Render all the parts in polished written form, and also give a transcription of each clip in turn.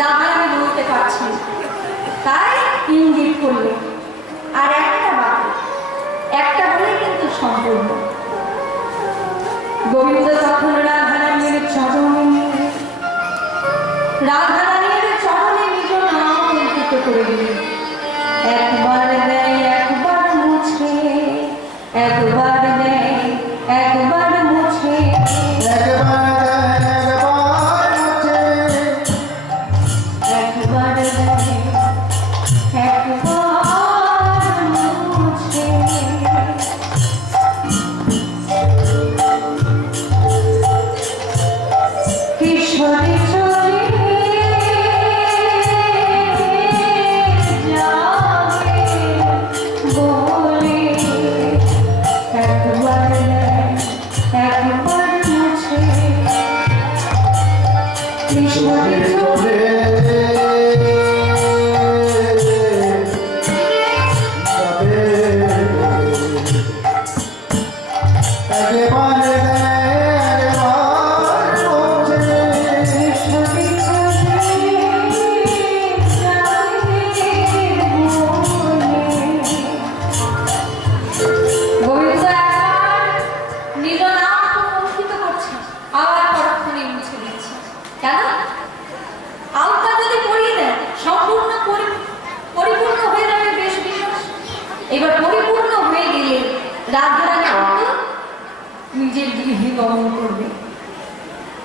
রাধারানী বলতে পারছেন, তাই ইঙ্গিত করলেন। আর একটা বাক্য, একটা বলে কিন্তু সম্পূর্ণ। গোবিন্দ তখন রাধারানীর চরণে নিজ নাম অঙ্কিত করে দিলেন। একবার দেয় একবার মুছে, একবার দেয় একবার মুছে, একবার দেয় একবার মুছে। কিশোরী চলে যাবে বলে, একবার দেয় একবার মুছে। কিশোরী চলে এবার পরিপূর্ণ হয়ে গেলে রাধারানী নিজের গৃহে গমন করবে।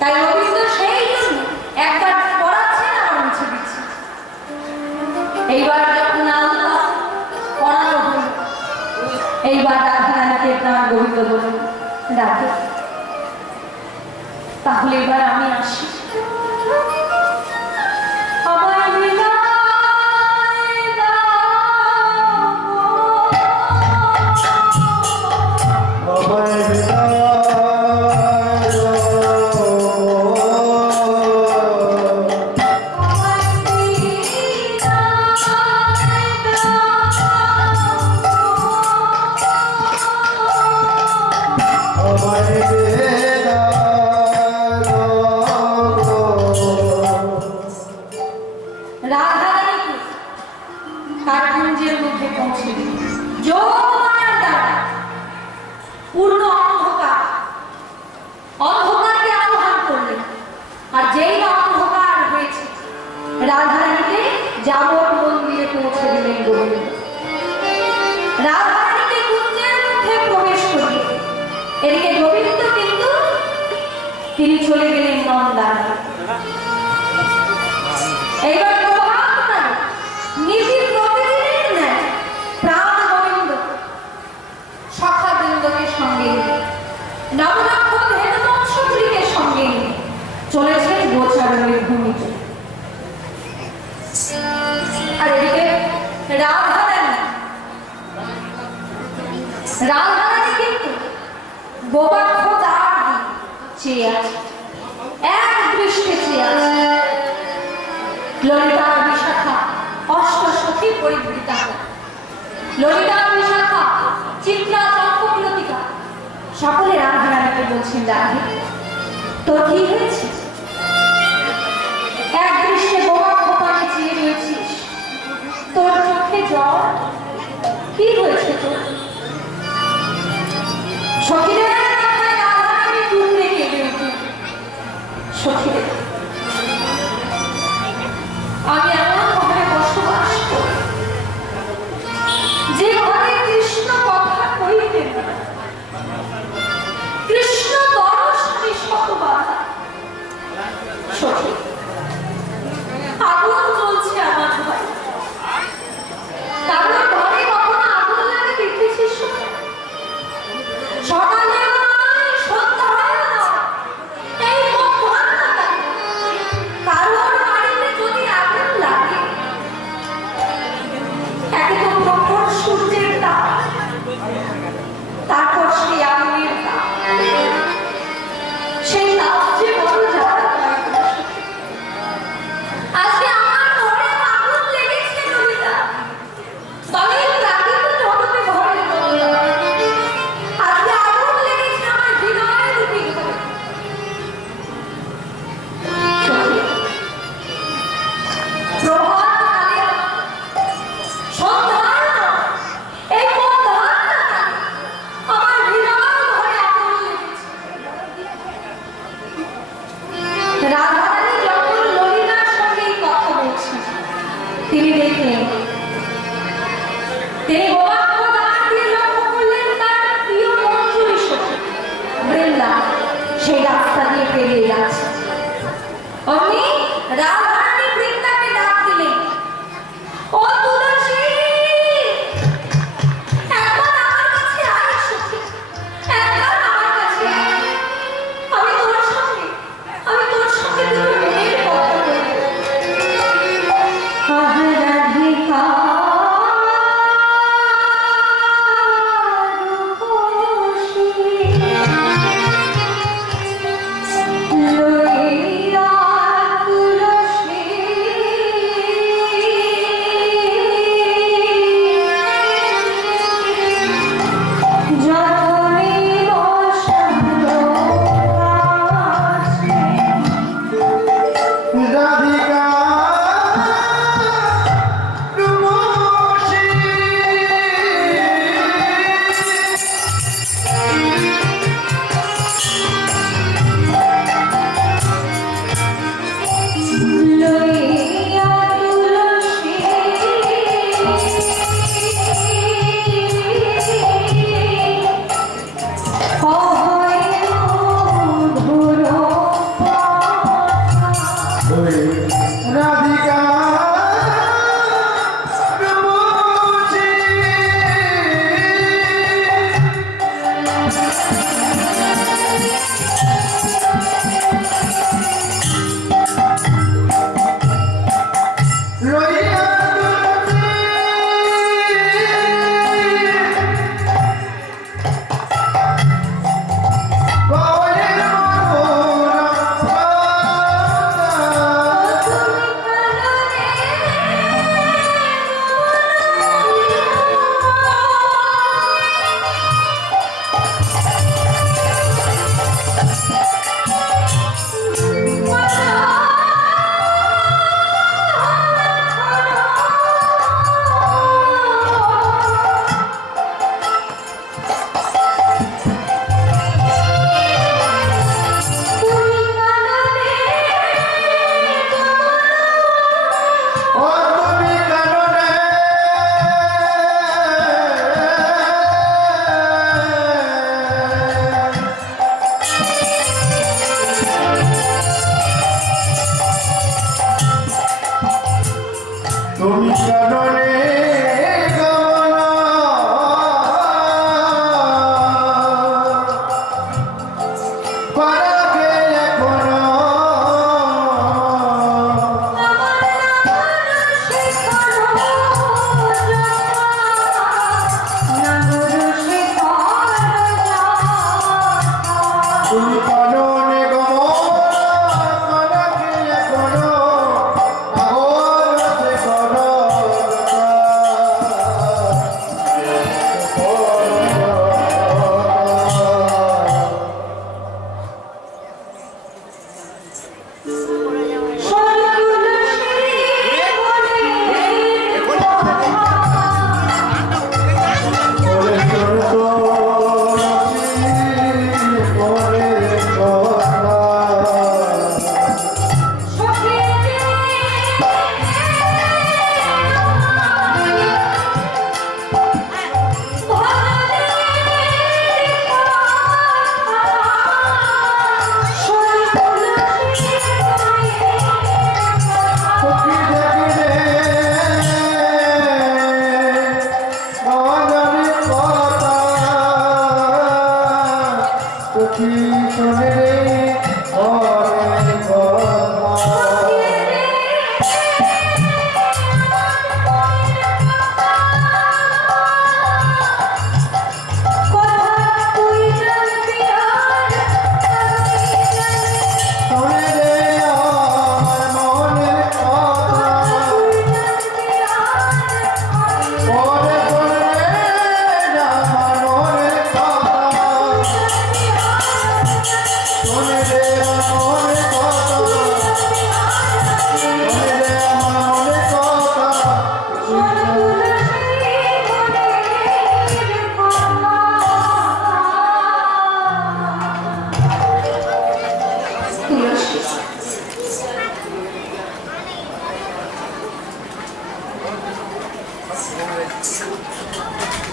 তাই রবীন্দ্র সেই জন্য একবার পড়াচ্ছেন আর মুছে দিচ্ছে। এইবার যখন আল্লাহ পড়ানো হল, এইবার রাধারানীকে প্রাণ গোবিন্দ বলুন, রাধে তাহলে এবার আমি আসি। রাধারানীকে যাবত মন্দিরে পৌঁছে দিলেন গোবিন্দ। রাধারানীকে কুঞ্জের মধ্যে প্রবেশ করলেন। এদিকে গোবিন্দ কিন্তু তিনি চলে গেলেন নন্দায়। এইবার নিজের প্রতিদিনের ন্যায় প্রাণ গোবিন্দ সখা বৃন্দকে সঙ্গে নিয়ে, নবলক্ষ ধেনুবংশগুলিকে সঙ্গে নিয়ে চলেছেন গোচারণের ভূমিতে। আর এদিকে রাধারানী কিন্তু গোবাক্ষ দ্বার চেয়ে আছে, এক দৃষ্টে চেয়ে আছে। ললিতা বিশাখা অষ্টসখী পরিবৃতা, ললিতা বিশাখা চিত্রা চম্পকলতিকা সকলে রাধারানীকে বলছেন, রাধে তোর কি হয়েছে? এক দৃষ্টে গোবাক্ষ পানে চেয়ে রয়েছিস, তোর চোখে জল, কি হয়েছে তোর? সখীদের কথায় রাধারানী টুকরে কেঁদে উঠল। সখীদের, আমি এমন ঘরে বসবাস করি যে ঘরে কৃষ্ণ কথা কইতেন না, কৃষ্ণ দর্শনে শতবাধা। সখী, আগুন জ্বলছে আমার ঘরে। কারণ ঘরে কখনো আগুন লাগে দেখেছিস? সকালে সন্ধ্যা হয় না, এই কারোর বাড়িতে যদি আগুন লাগে, একে তো প্রখর সূর্যের তাপ, তারপর সেই আগুনের তাপ, সেই তাপ যে বড় জ্বালা হয়। রাধারানী যখন ললিতার সঙ্গে এই কথা বলছেন, তিনি দেখলেন, তিনি অবাক দিয়ে লক্ষ্য করলেন তার প্রিয় মঞ্জুরি সখী বৃন্দা সেই রাস্তা দিয়ে পেরিয়ে যাচ্ছে। অমনি রাধারানী বৃন্দাকে ডাক দিলেন, ও তুলসী, একবার আমার কাছে আয় সখী, একবার আমার কাছে আয়। আমি তোর সঙ্গে দুটো মনের কথা বলবো। আহ রাধিকা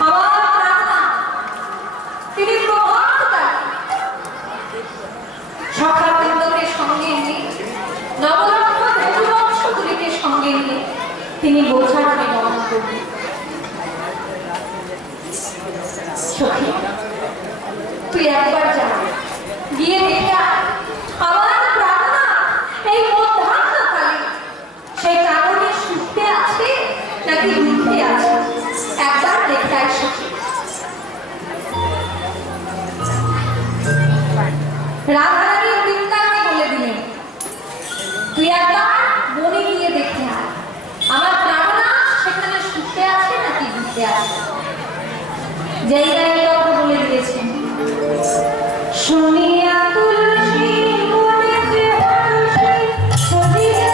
আমার প্রার্থনা তিনি প্রভাতকালে সখাবৃন্দকে সঙ্গে নিয়ে নবরত্ন ধনুবংশগুলিকে সঙ্গে নিয়ে তিনি বোঝারণে গমন করবেন। সখী, তুই একবার যা, গিয়ে দেখে আমার প্রার্থনা এই মধ্যাহ্নকালে সেই কারণে সুখে আছে নাকি দুঃখে আছে, একবার দেখে আয় সখী। রাধারানী বৃন্দাকে বলে দিলেন, তুই একবার বনে গিয়ে দেখে আয় আমার প্রার্থনা সেখানে সুখে আছে নাকি দুঃখে আছে। যেই গায়ে কথা বলে দিয়েছেন, শুনিয়া তুলসী মনেতে হর্ষে সজিয়া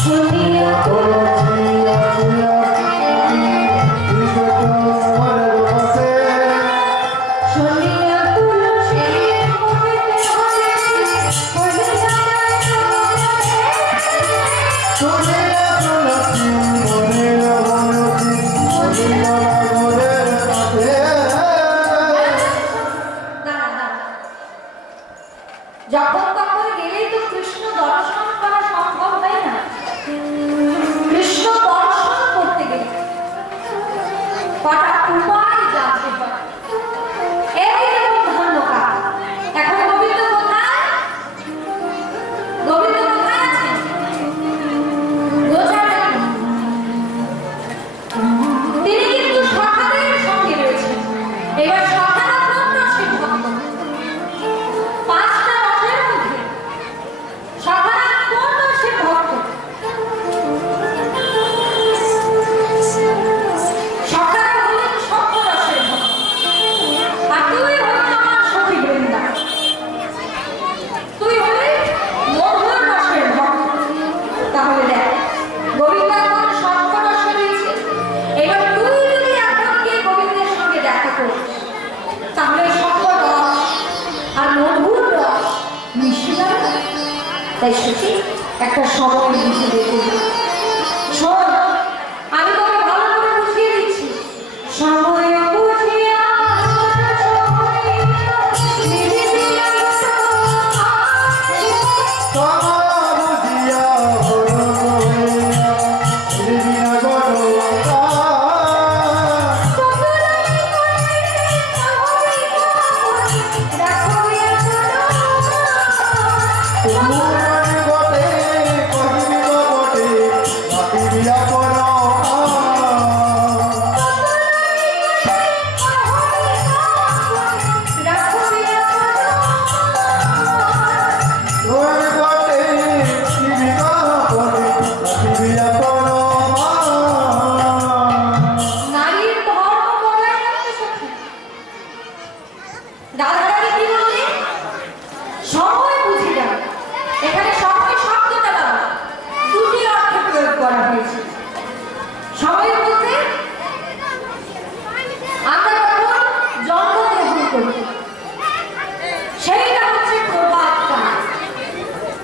শুনিয়া তুলসী শুনিয়া তুলসী মনেতে হর্ষে সজিয়া যখন তখন গেলেই তো কৃষ্ণ দর্শন করা সম্ভব হয় না। কৃষ্ণ দর্শন করতে গেলে কটা উপায় জানতে হয়। এই যেমন ধন্যকাল, এখন গোবিন্দ কোথায়? গোবিন্দ কোথায় আছেন? তিনি কিন্তু সখাদের সঙ্গে রয়েছেন। এবার সখারা প্রত্যাশীর ভক্ত। 5টা রথের মধ্যে সখারা প্রত্যাশীর ভক্ত। সখারা হলেন সপ্তরসের ভক্ত। আর তুই হলি আমার সখী বৃন্দা, তুই হলি মধুর রসের ভক্ত। তাহলে দেখ, গোবিন্দ এখন সপ্তরসে রয়েছে। এবার তুই যদি এখন গিয়ে গোবিন্দের সঙ্গে দেখা করিস, তাহলে সপ্তরস আর মধুর রস মিশে যাবে। তাই সত্যি একটা সময় বুঝে দেখবি। শোন, আমি তোকে ভালো করে বুঝিয়ে দিচ্ছি। সময় বুঝিয়া রাধারানী কি বললেন? সময় বুঝে যাবে। এখানে সময় শব্দটা বাবা দুটি অর্থে প্রয়োগ করা হয়েছে। সময় বলতে আমরা যখন জন্মগ্রহণ করি সেইটা হচ্ছে প্রভাতকাল,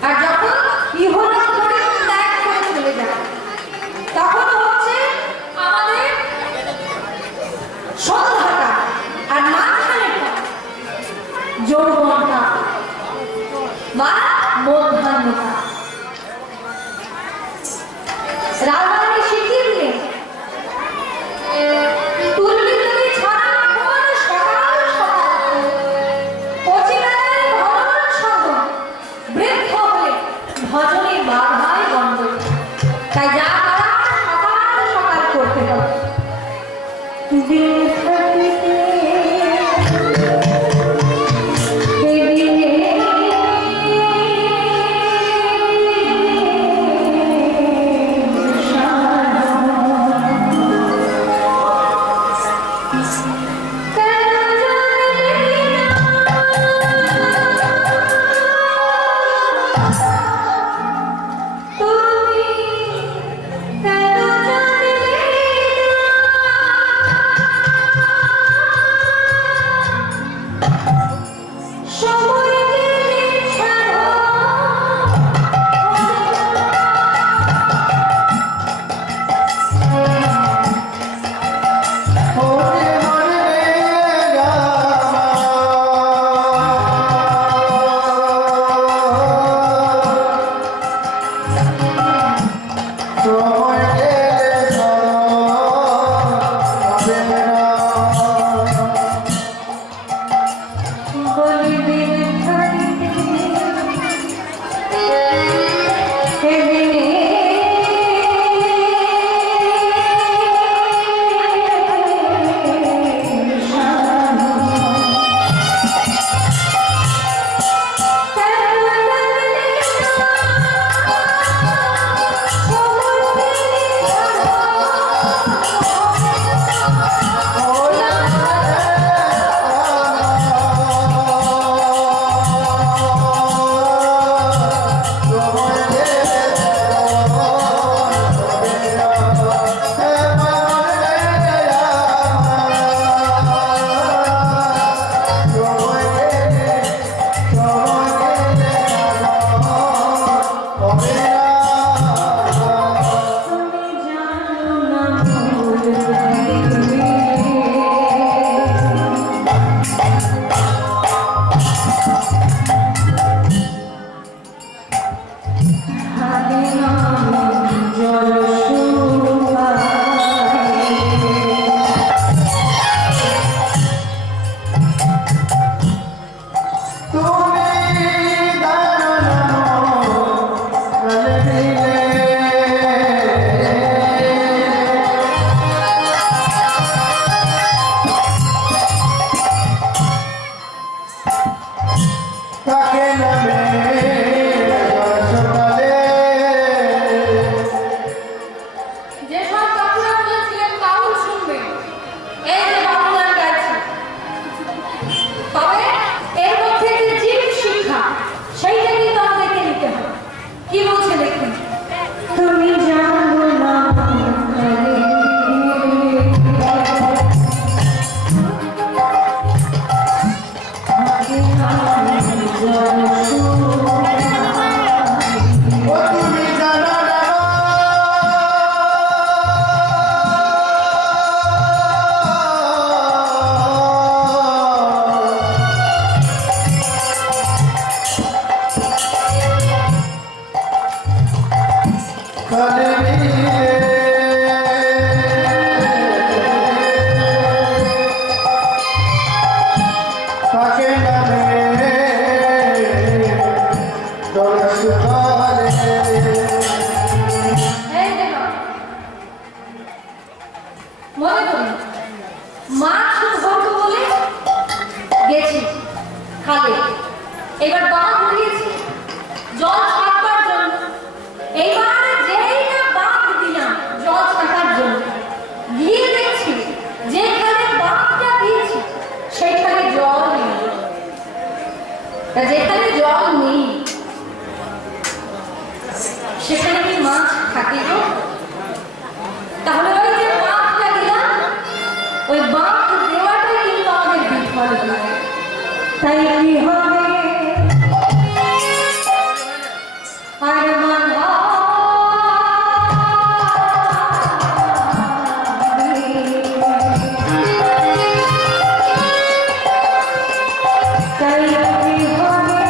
আর যখন ইহলোক পরিত্যাগ করে চলে যায় তখন হচ্ছে আমাদের সন্ধ্যাকাল, আর মাঝখানেরটা যৌবনকাল বা মধ্যাহ্নকাল। রাধারানী শিখিয়ে দিলেন, তুলবি যদি ছাড়া কোন সকাল সকাল কচিকালের ভজন সঙ্গম, বৃদ্ধ হলে ভজনে বাধায় বন্ধ। তাই যা করা সকাল সকাল করতে হবে। যেসব কাকুরা বলেছিলেন বাউল শুনবে, এই যে বাউল গান গাইছে, তবে এর মধ্যে যে জীব শিক্ষা সেইটা কিন্তু আমাদেরকে নিতে হবে। কি বলছে দেখুন, তুমি জানো না মনে করি মাছ ধরবো বলে গেছি খালে, এবার বাঁধ দিয়েছি জল ছাড়বার জন্য। এইবার যেই না বাঁধ দিলাম জল ছাড়ার জন্য, গিয়ে দেখছি যেখানে বাঁধটা দিয়েছি সেইখানে জল নেই। যেখানে জল নেই সেখানে কি মাছ থাকে গো? তাহলে ওই যে বাঁধটা দিলাম, ওই বাঁধ দেওয়াটাই কিন্তু আমাদের বিফল হয়। তাই কি হবে আর মানা তাই কি হবে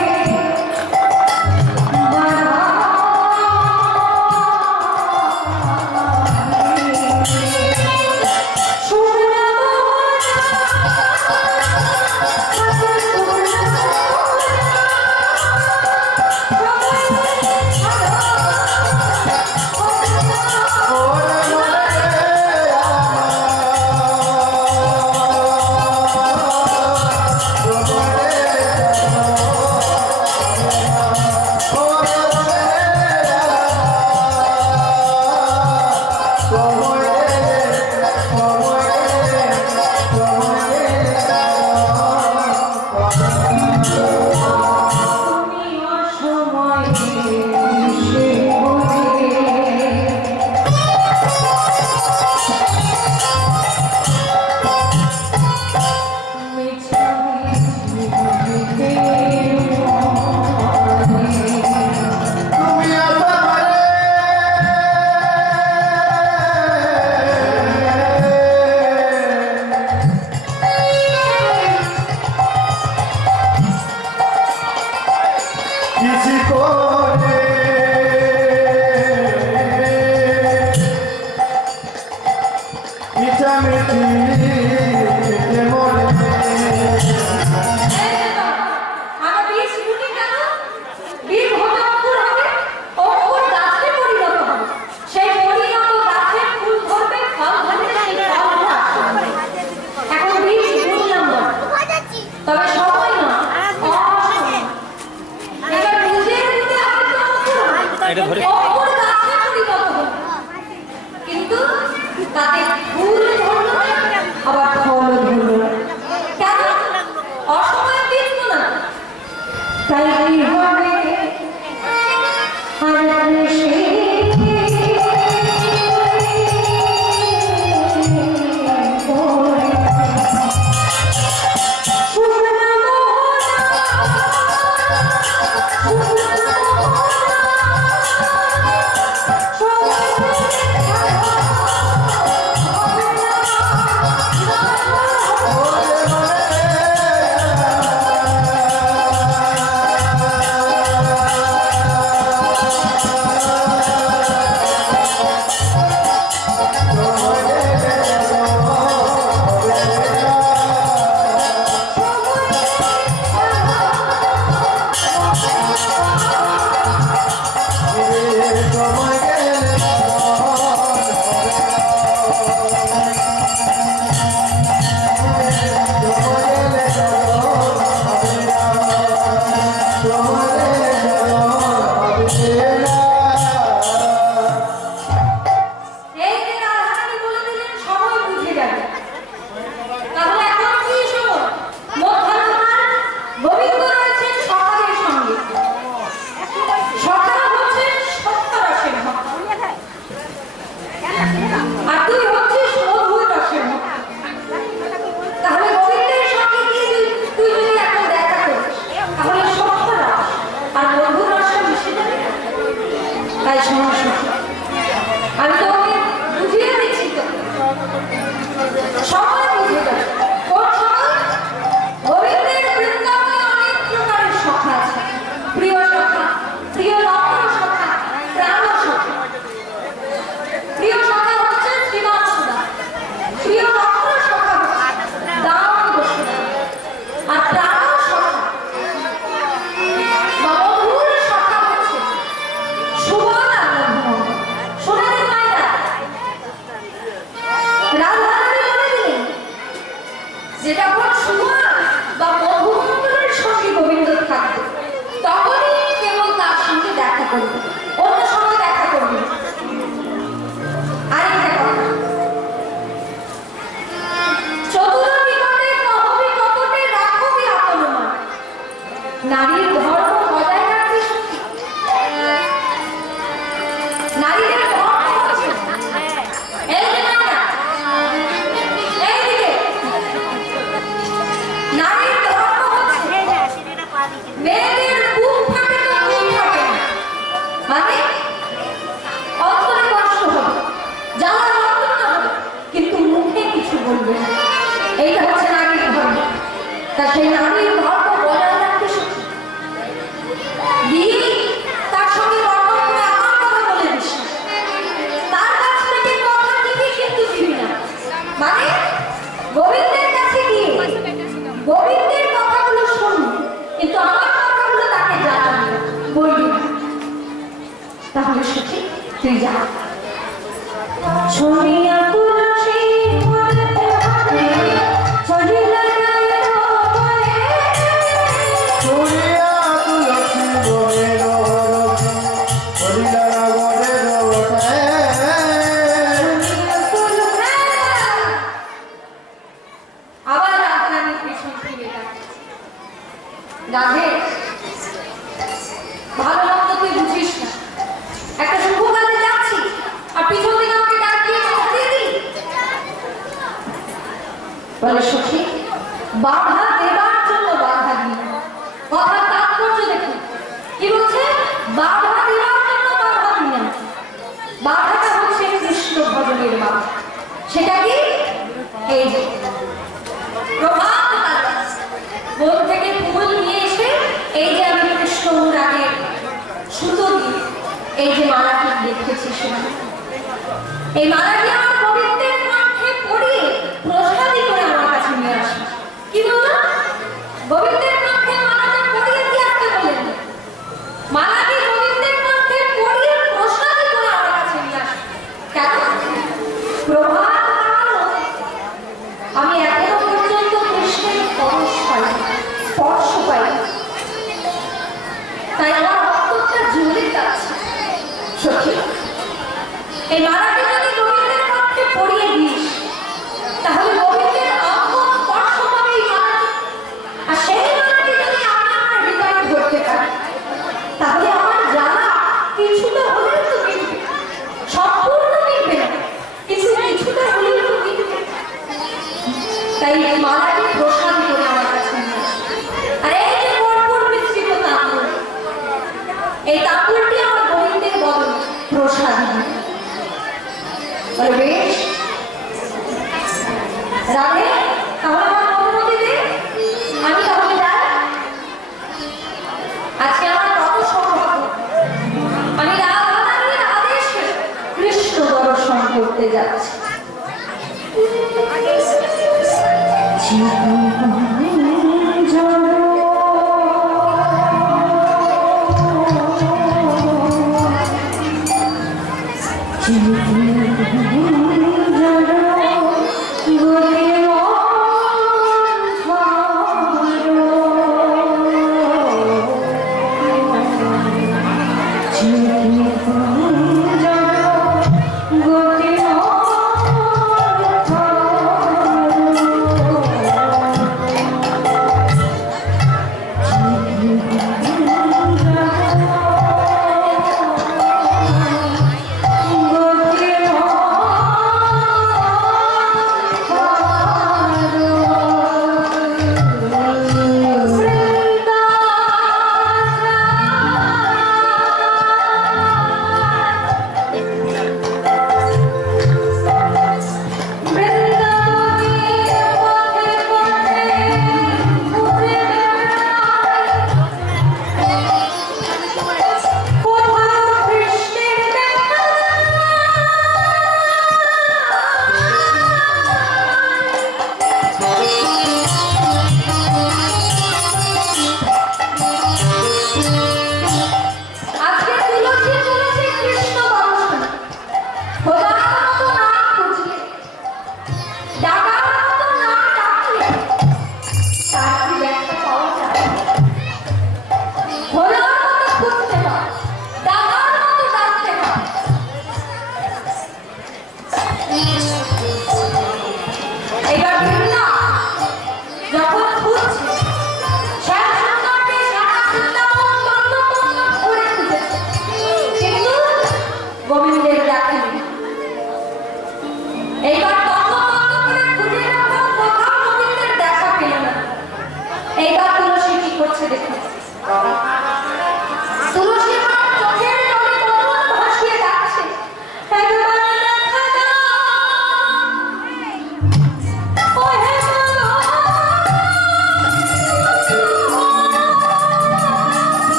কিন্তু তাতে ফুল ধরলো আবার ফল ধরলো, কেন অসময়ে বীজ না? তাই কি হবে তাই শোনো সখী, আমি তোমাকে বুঝিয়ে দিচ্ছি তো, সময় বুঝে যাবে। কোন সময়? গোবিন্দের বৃন্দাবনে অনেক প্রকারের সখা আছে। প্রিয় সখা, প্রিয় রমণ সখা, প্রাণ সখা। প্রিয় সখা হচ্ছে শ্রীমান সুধা, প্রিয় রমণ সখা দাম বসুধা, আর প্রাণ সখা বা মধুর সখা হচ্ছে সুবল আর মধুময়। শোনেন মায়েরা, রাধারানী বলে দিলেন যে যখন সুবল বা মধুমন্ডলের সঙ্গে গোবিন্দ থাকবে তখনই কেবল তার সঙ্গে দেখা করবে, অন্য সময় দেখা করবে না। আরেকটা কথা, চতুর নিকটে কহবি কপটে রাখবি আপনমান। নারীর ধর্ম বজায় রাখবি সখী। নারীদের ধর্ম হচ্ছে এই যে মায়েরা, এইদিকে নারীর ধর্ম হচ্ছে মেয়েদের বুক ফাটে তো বুক ফাটে না। মানে অন্তরে কষ্ট হবে, জ্বালা যন্ত্রণা হবে, কিন্তু মুখে কিছু বলবে না। এইটা হচ্ছে নারীর ধর্ম। তা সেই নারীর ধর্ম বজায় রাখতে সখী, গিয়ে তার সঙ্গে গল্প করে আমার কথা বলে দিস, তার কাছ থেকে কথা নিবি কিন্তু দিবি না। মানে গোবিন্দের কাছে গিয়ে গোবিন্দের কথাগুলো শুনবি, কিন্তু আমার কথাগুলো তাকে জানাবি না, বলবি না। তাহলে সখী তুই যা। শুনিয়া তুলসী বলতে হবে, সজিলা গায়ে রোয়ে। শুনিয়া তুলসী বলে রোরকে, হরিলা বলে রোটে। আবার রাধারানীর পেছন ফিরে ডাকে, রাধে ভালো মন্দ তুই বুঝিস না, একটা শুভ কাজে যাচ্ছি আর পিছন থেকে আমাকে ডাক দিয়ে কথা দিয়ে দিই। বলে সখী, বাধা দেবার জন্য বাধা দিই। কথার তাৎপর্য দেখুন কি বলছে, বাধা দেবার জন্য বাধা দিই না। বাধাটা হচ্ছে কৃষ্ণ ভজনের বাধা। সেটা কি? এই যে প্রভাত কালে বন থেকে ফুল নিয়ে এসে এই যে আমি কৃষ্ণ রাগে সুতো দিয়ে এই যে মালাটি দেখেছি, সেখানে এই মালাটি আমার গোবিন্দের কণ্ঠে পরিয়ে প্রসাদী করে আমার কাছে নিয়ে আসে। কি বললো? গোবিন্দের কণ্ঠে মালাটা পরিয়ে দিয়ে আসতে বললেন, মালাটি গোবিন্দের কণ্ঠে পরিয়ে প্রসাদী করে আমার কাছে নিয়ে আসে। কেন? প্রভাত কাল আমি এখনো পর্যন্ত কৃষ্ণের স্পর্শ পাই, তাই আমার অন্তরটা জ্বলে যাচ্ছে। সখী, এই মালাটি যদি গোবিন্দের কণ্ঠে পরিয়ে দিস, তাহলে গোবিন্দের অঙ্গ স্পর্শ পাবে এই মালাটি। আর সেই মালাটি যদি আমি আমার হৃদয়ে ধরতে পারি, তাহলে আমার জানা কিছুটা হলেও তো মিটবে। সম্পূর্ণ মিটবে না, কিন্তু কিছুটা হলেও তো মিটবে। তাই এই মালাটি প্রসাদ করে আমার কাছে নিয়ে আসে। আর এই যে কর্পূর মিশ্রিত তাম্বুল, এই তাম্বুলটি আমার গোবিন্দের বদলে প্রসাদ দিই। বলে বেশ রাধে, তাহলে আমার অনুমতি দে, আমি তাহলে যাই। আজকে আমার কত সৌভাগ্য, আমি রাধারানীর আদেশে কৃষ্ণ দর্শন করতে যাচ্ছি।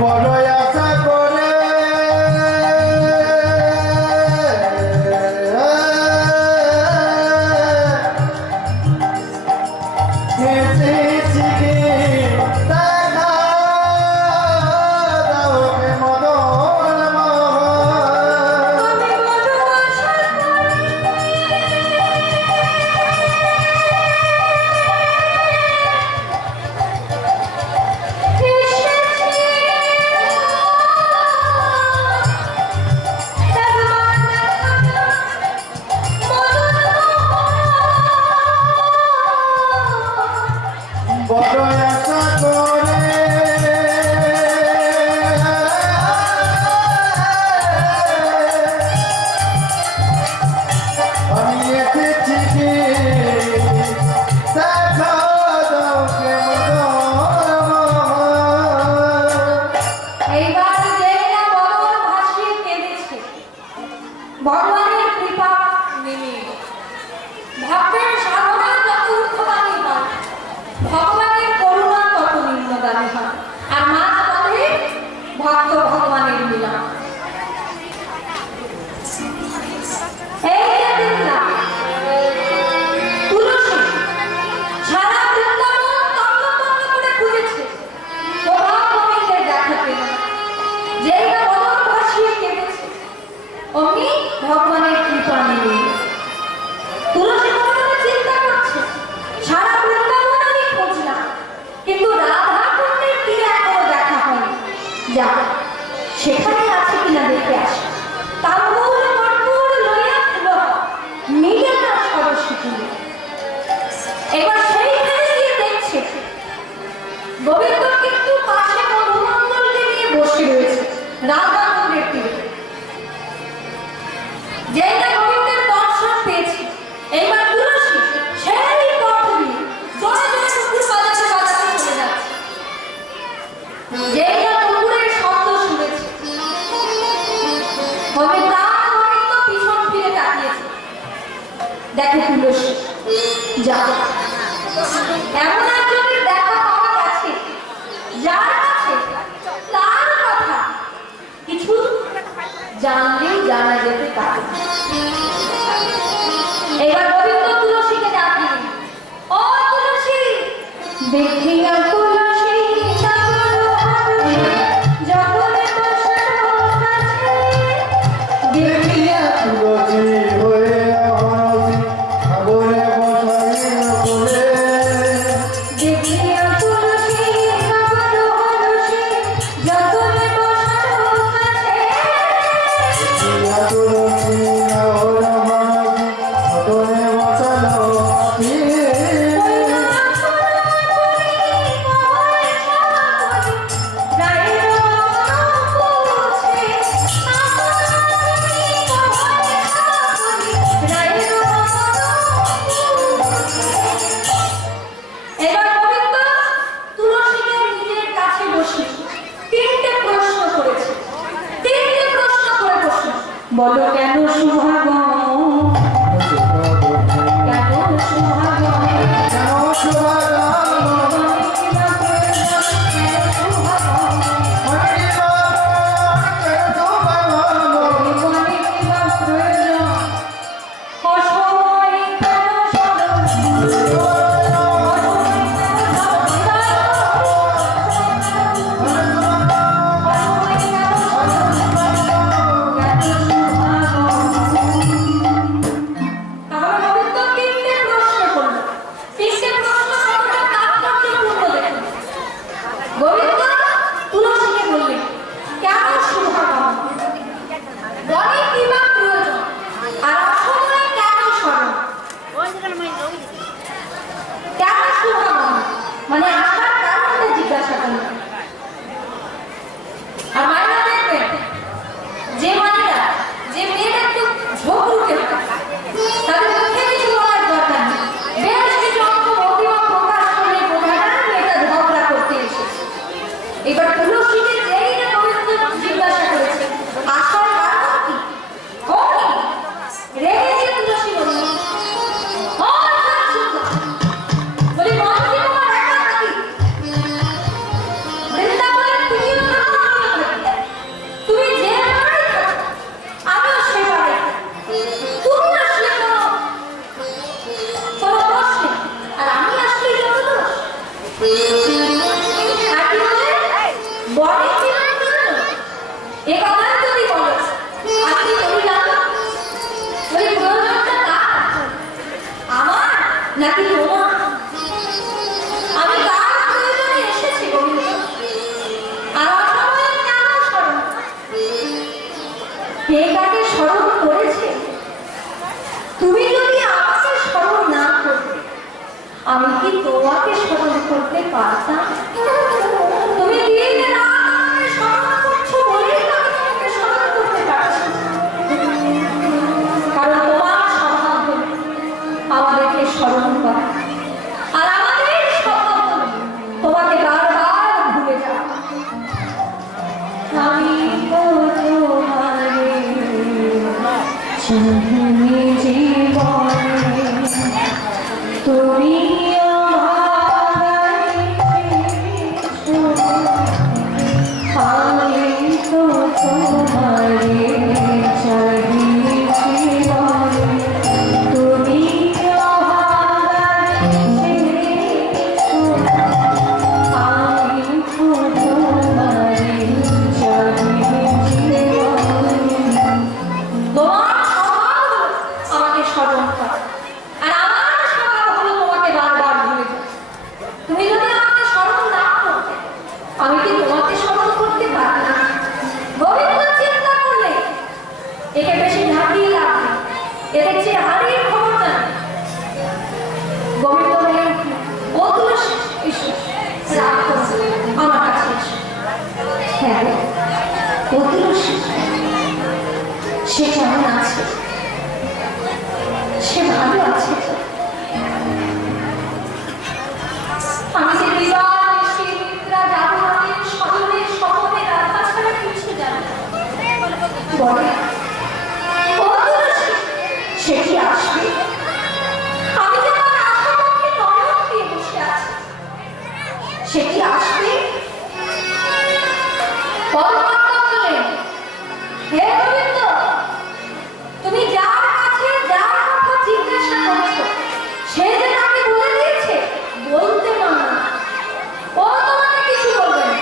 বড় আশা করে এসেছি গে, দেখা দাও হে মদন মোহন। আমি বড় আশা করি বড় আশা করে আমি এসেছি গে, দেখা দাও হে মদন মোহন। এইবার যেই না বদন ভাসিয়ে কেঁদেছে, ভগবানের কৃপা নেমে এলো। ভক্তের সাধনা যত ঊর্ধ্বগামী হয়, ভগবানের করুণা তত নিম্নগামী হয়। আর মাঝ পথে ভক্ত ভগবানের মিলন। এই যে দেখলাম, তুলসী সারা বৃন্দাবন তন্ন তন্ন করে খুঁজেছে, কোথাও গোবিন্দের দেখা পেল না। যেই না বদন ভাসিয়ে কেঁদেছে, অমনি ভগবানের কৃপা নেমে এলো। তুলসী মনে মনে চিন্তা করছে, সারা বৃন্দাবন আমি খুঁজলাম, কিন্তু রাধা কুণ্ডের তীরে এখনো দেখা হয়নি। যা, সেখানে আছে কিনা দেখে আসি। তাম্বুল কর্পূর লইয়া ফুলহ, মিলে না সরস্বতী কুলে। এবার সেইখানে গিয়ে দেখছে, গোবিন্দ কিন্তু পাশে মধুমণ্ডলকে নিয়ে বসে রয়েছে রাধা কুণ্ডের তীরে। যেই না গোবিন্দের দর্শন পেয়েছে, এইবার তুলসী সেই পথ দিয়ে জোরে জোরে ঠাকুর বাজাতে বাজাতে চলে যাচ্ছে। যেই না ঠাকুরের শব্দ শুনেছে, তবে তার গোবিন্দ পিছন ফিরে তাকিয়েছে। দেখে তুলসী, যা, এমন একজনের দেখা পাওয়া গেছে, যার কাছে তার কথা কিছু জানলেই জানা যেতে পারে। এবার গোবিন্দ তুলসীকে ডাকলেন, ও তুলসী, দেখিয়া তুলসী সকল ভাবে, জগতে বসানো আছে। দেখিয়া তুলসী হয়ে অহরসি, সাগরে বসাইল কোলে। দেখিয়া তুলসী সকল ভাবে, জগতে বসানো আছে। দেখিয়া তুলসী অহর অহরসি, সাগরে বসালো আছি। এবার গোবিন্দ তুলসীকে নিজের কাছে বসে তিনটে প্রশ্ন করেছে। তিনটে প্রশ্ন করে বসে, বলো কেন সুভাগম, কেন সুভাগম, কেন শুভাগম, কেন সুভাগম, কেন শুভাগম, অসময় কেন স্মরণ, কেন সুভাগম, কি তোমাকে স্মরণ করতে পারতাম? তুমি দিন রাত আমাকে স্মরণ করছো বলেই তো আমি তোমাকে স্মরণ করতে পারছি। কারণ তোমার স্বভাব হলো আমাদেরকে স্মরণ করা, আর আমাদের স্বভাব হলো তোমাকে বারবার ভুলে যাওয়া। আমি তো তোমারে চিনি জীবনে, তুমি আমি তো তোমারে চাহি জীবনে, তুমি আমি তো তোমারে চাহি জীবনে। তোমার স্বভাব হলো আমাকে স্মরণ করা, আর আমার স্বভাব হলো তোমাকে বারবার ভুলে যাওয়া। তুমি যদি আমাকে স্মরণ না করতে, আমি কি তোমাকে স্মরণ করতে পারি না? গোবিন্দ চিন্তা করলে একে বেশি ঢাকিয়ে লাভ নেই, এ দেখছি হারিয়ে খবর জানে। গোবিন্দ বলে ও তুলসী, এসো, রাগ করছে, আমার কাছে এসো। হ্যাঁ গো, ও তুলসী, সে কেমন আছে? সে ভালো আছে তো? আমি যে বিবাহ নিশি নিদ্রা জাগরণের স্মরণের স্বপনের রাধা ছাড়া কিছু জানি না। বলে ও তুলসী, সে কি আসবে? আমি যে তার আশামুখে নয়ন দিয়ে বসে আছি, সে কি আসবে? পরমাত্মা বললেন, হে গোবিন্দ, তুমি যার কাছে যার কথা জিজ্ঞাসা করছো সে যে তাকে বলে দিয়েছে বলতে মানা, ও তোমাকে কিছু বলবে না।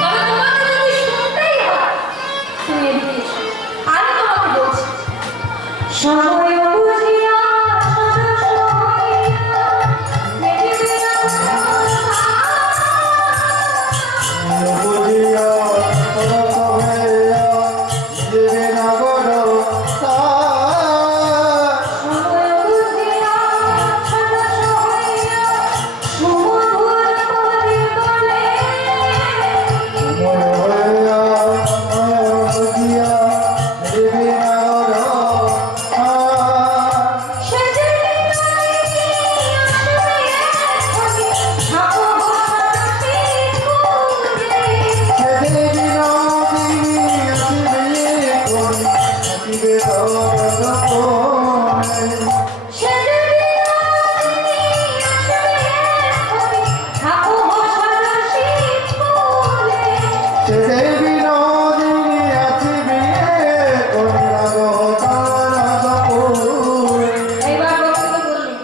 তবে তোমাকে যদি শুনতেই হয় তুমি এদিকে এসো, আমি তোমাকে বলছি। সময় বুঝিয়া সদস্য হইয়া মেঘে বিনা বুঝিয়া তরক হইয়া দেবে নগর সময় বুঝিয়া সদস্য হইয়া সুমধুর পরিমলে বুঝিয়া দেবে নগর সে যে আসবে ঠাকুর বসাতে কুলে সেদে বিনোদিনী আসিবে কোন আসিবে তরক কোনে সে যে ঠাকুর বসাতে কুলে সেদে বিনোদিনী আসিবে কোন রাগ কোনে এইবার বক্তব্য বললেন,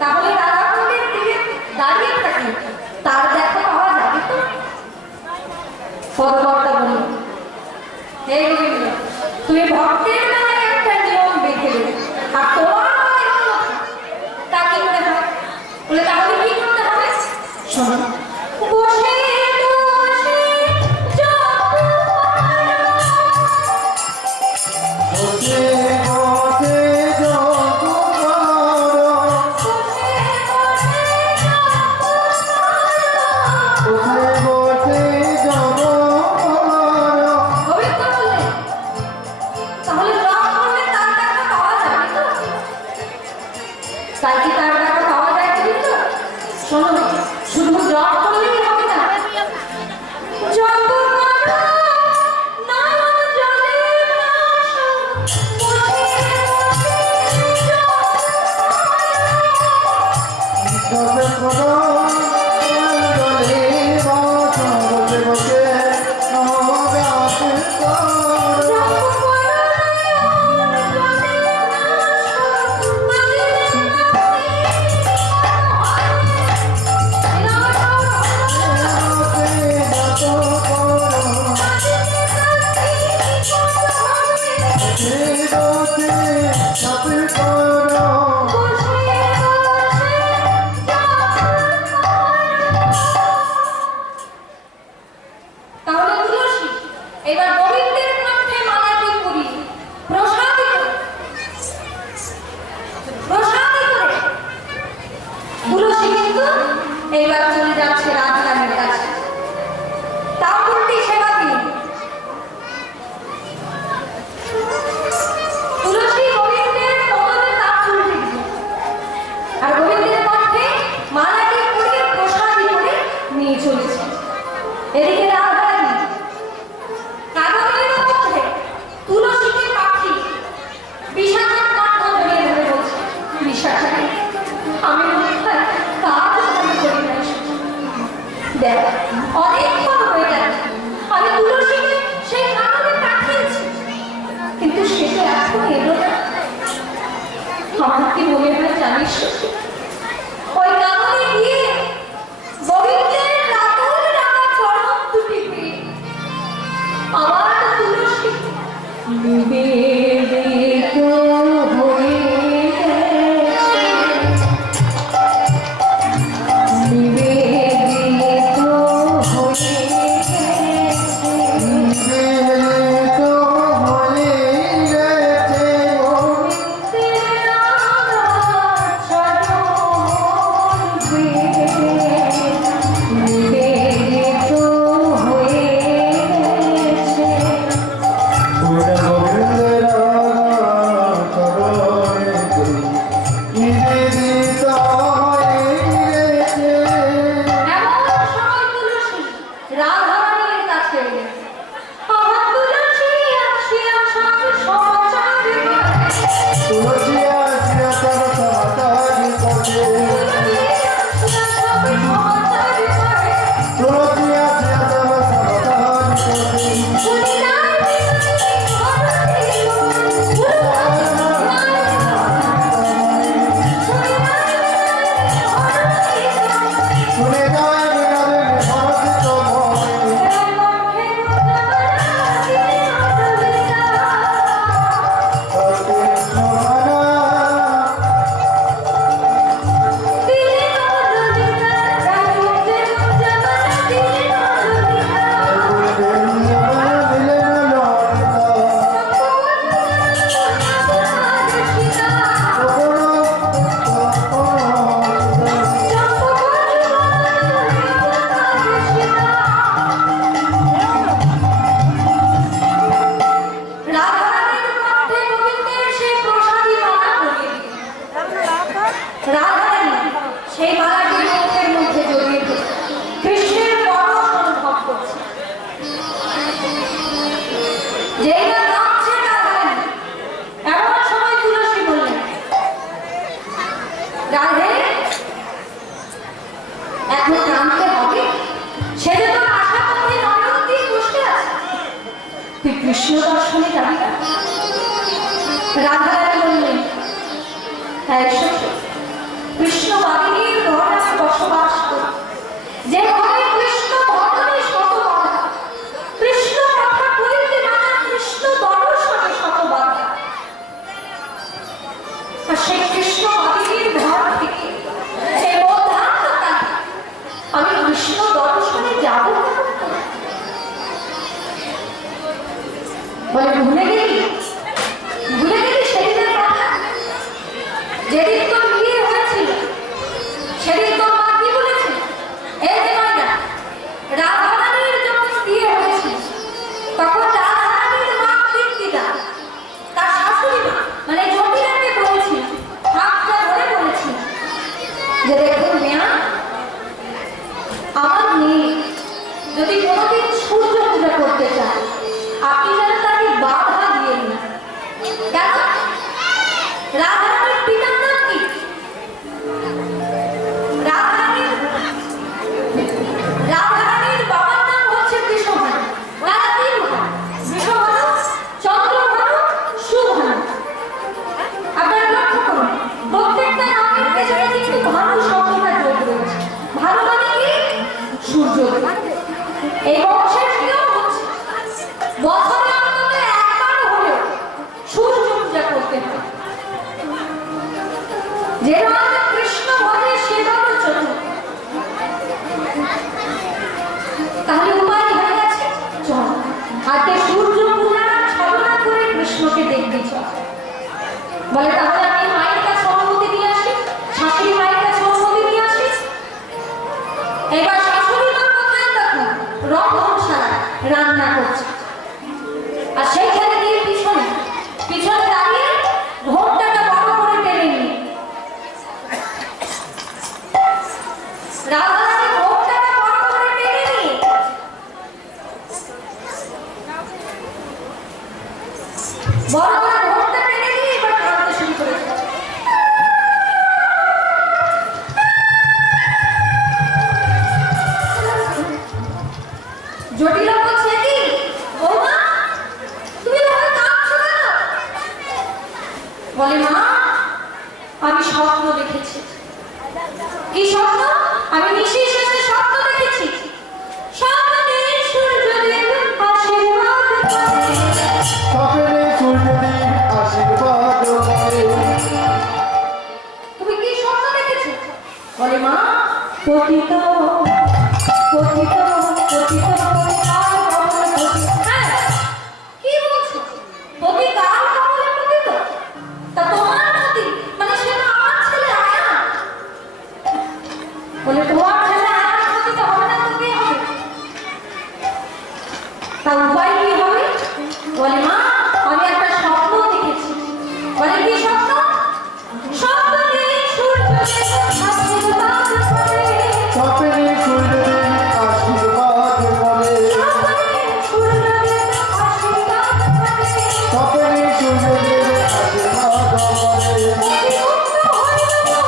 তাহলে রাধাকুণ্ডের দিকে দাঁড়িয়ে থাকি, তার দেখা পাওয়া যাবে তো? পরবর্তী বললেন, হে গোবিন্দ, তুমি ভক্তের নামে একটা নিয়ম বেঁধে দেবে, আর তোমার মনে হলো তা কি করে হবে? বলে তাহলে কি করতে হবে? শোনো, বসে বসে জপ করো। বসে বসে জপ করো বসে বসে জপ করো গোবিন্দ বললেন, তাহলে জপ করলে তার টাকা পাওয়া যাবে তো? তাই কি তার টাকা পাওয়া যায় গোবিন্দ? শোনো, শুধু জপ করলেই হবে না, জপ করো নয়ন জলে ভাসো, বসে বসে জপ করো। বসে করো দলে বাস বসে বসে নবগাস করো এইবার চলে যাচ্ছে রাজরানীর কাছে। তাও কিন্তু সেবা দিন। তুলসী গোবিন্দের কপালে তাপ তুলে দিল, আর গোবিন্দের মধ্যে মালাটি পরিয়ে প্রসাদী করে নিয়ে চলেছে। এদিকে রাজরানী কাগজের মধ্যে তুলসীকে পাখি বিষাদের কণ্ঠ ধরে ধরে বলছে, বিষাখানি আমি কোথায় কাজ করি না, দেখ অনেকক্ষণ হয়ে গেল আমি তুলসীকে সেই কাগজে পাঠিয়েছি, কিন্তু সে তো এখন এলো না। আমার কি মনে হয় জানিস, ওই কাগজে গিয়ে গোবিন্দের রাতুল রাখা চরণ দুটি পেয়ে আমার তুলসী নিবেদিত হয়ে গেছে, নিবেদিত হয়ে গেছে, নিবেদিত হয়ে গেছে গোবিন্দের চরণ পেয়ে নিবেদিত হয়ে গেছে। ওটা গোবিন্দের চরণে নিবেদিত হয়ে গেছে। এমন সময় তুলসী রাধারানীর কাছে এলেন। আমার তুলসী আসিয়া সব সমাচার বলে। তুলসী আসিয়া তার সমাচার করে, তুলসী আসিয়া সব সমাচার বলে। তুলসী আসিয়া তার সমাচার করে। শুনি নাই বিনাশী ঘরটি ঘর, শুনি নাই বিনাশী ঘরটি ঘর। শুনে যায় বিনাদের ভরসিত মনে, এর মধ্যে মুদ্রামালা দিলে অটলিতা। কৃষ্ণ মানা দিলে অটলিতা, তার মধ্যে মুদ্রামালা দিলে অটলিতা। সেই মালাটি মুখের মধ্যে জড়িয়ে দিল। কৃষ্ণের পরশ অনুভব করছে। যেই না নামছে রাধারানী, এমন সময় তুলসী বললেন, রাধে এখন নামতে হবে, সে যে তোর আশা পথে নয়ন দিয়ে বসে আছে, তুই কৃষ্ণ দর্শনে যাবি না? রাধারানী বললেন, হ্যাঁ সত্যি, কৃষ্ণবাদিনীর ঘরে আমি বসবাস করি, যে ঘরে কৃষ্ণ ভজনে শতবাধা, কৃষ্ণ কথা কইতে মানা, কৃষ্ণ দর্শনে শতবাধা। আর সেই কৃষ্ণবাদিনীর ঘর থেকে সেই মধ্যাহ্নকালে আমি কৃষ্ণ দর্শনে যাব বলে, ভুলে গেলি সেদিনের কথা, যেদিন তোর বিয়ে হয়েছিল, সেদিন তোর মা কি বলেছিল? এই যে ময়না, রাধারানীর যখন বিয়ে হয়েছিল, তখন রাধারানীর মা কীর্তিদা তার শাশুড়ি মা মানে জটিলাকে বলেছিল, হাতটা ধরে বলেছিল যে দেখুন মেয়া, আমার মেয়ে যদি কোনোদিন সূর্য পূজা করতে চায়, আপনি যেন তাকে বাধা দিয়ে না। কেন? রাধারানীর পিতার নাম কি? রাধারানীর বাবার নাম হচ্ছে বৃষভানু। তারা তিন ভাই, বৃষভানু, চন্দ্রভানু, সুভানু। আপনারা লক্ষ্য করুন, প্রত্যেকটা নামের পেছনে কিন্তু ভানু শব্দটা যোগ রয়েছে। ভানু মানে কি? সূর্য। এই বংশের নিয়ম হচ্ছে বছরে অন্তত একবার হলেও সূর্য পূজা করতে হয়। যে রাজা কৃষ্ণ ভজে সেবারও চলুন, তাহলে উপায় হয়ে গেছে, চল আজকে সূর্য পূজার ছলনা করে কৃষ্ণকে দেখবি চল। বলে তাহলে আমি মায়ের কাছে অনুমতি নিয়ে আসি, শাশুড়ি মায়ের কাছে অনুমতি নিয়ে আসি। রান্না করছে। আর সেইখানে গিয়ে পিছনে পিছনে দাঁড়িয়ে ঘোমটাটা বড় করে টেনে নিয়ে রাধারানী ঘোমটাটা বড় করে টেনে নিয়ে বড় করে ঘোমটা টেনে নিয়ে এবার কাঁদতে শুরু করেছে। জটিলা বলছে কি বৌমা তুমি এভাবে কাঁদছো কেন? বলে মা আমি স্বপ্ন দেখেছি। কি স্বপ্ন? আমি নিশির শেষে স্বপ্ন দেখেছি। স্বপ্নে সূর্যদেব আশীর্বাদ করে। স্বপ্নে সূর্যদেব আশীর্বাদ করে। তুমি কি স্বপ্ন দেখেছো? বলে মা পতিত পতিত পতিত কি বলছো? পতি কার কবলে পতিত? তা তোমার পতি মানে সে তো আমার ছেলে আয়া। বলে তোমার ছেলে আয়া পতিত হবে না তো কে হবে? তা উপায় কি হবে? বলে মা আমি একটা স্বপ্ন দেখেছি। বলে কি স্বপ্ন? স্বপ্নে সূর্যদেব আশীর্বাদ করে। স্বপ্নে সূর্যদেব আশীর্বাদ করে। স্বপ্নে সূর্যদেব আশীর্বাদ করে। স্বপ্নে সূর্যদেব আশীর্বাদ করে। মুক্ত হইল না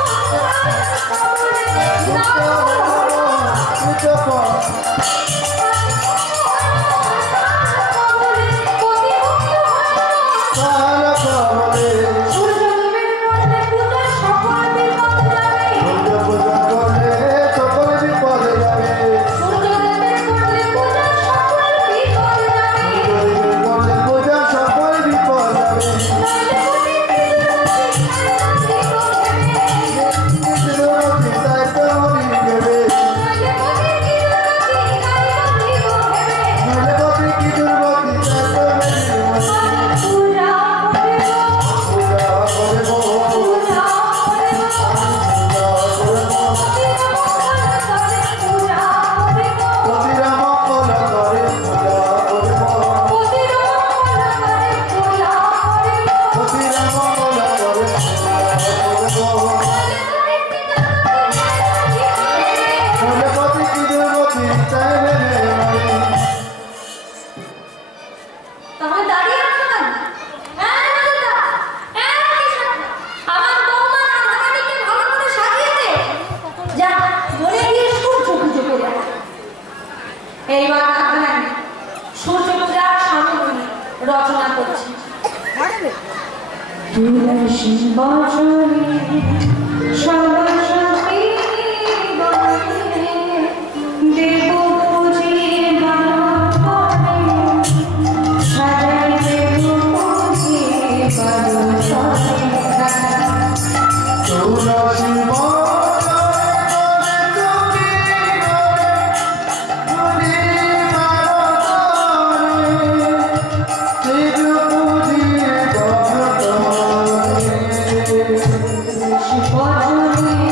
রচনা করছি। তুলসী বচনে সরস্বতী বনে দেব পুজিয়ে বালকরে সাজাই দেব পুজিয়ে বালকরে। তুলসী বচনে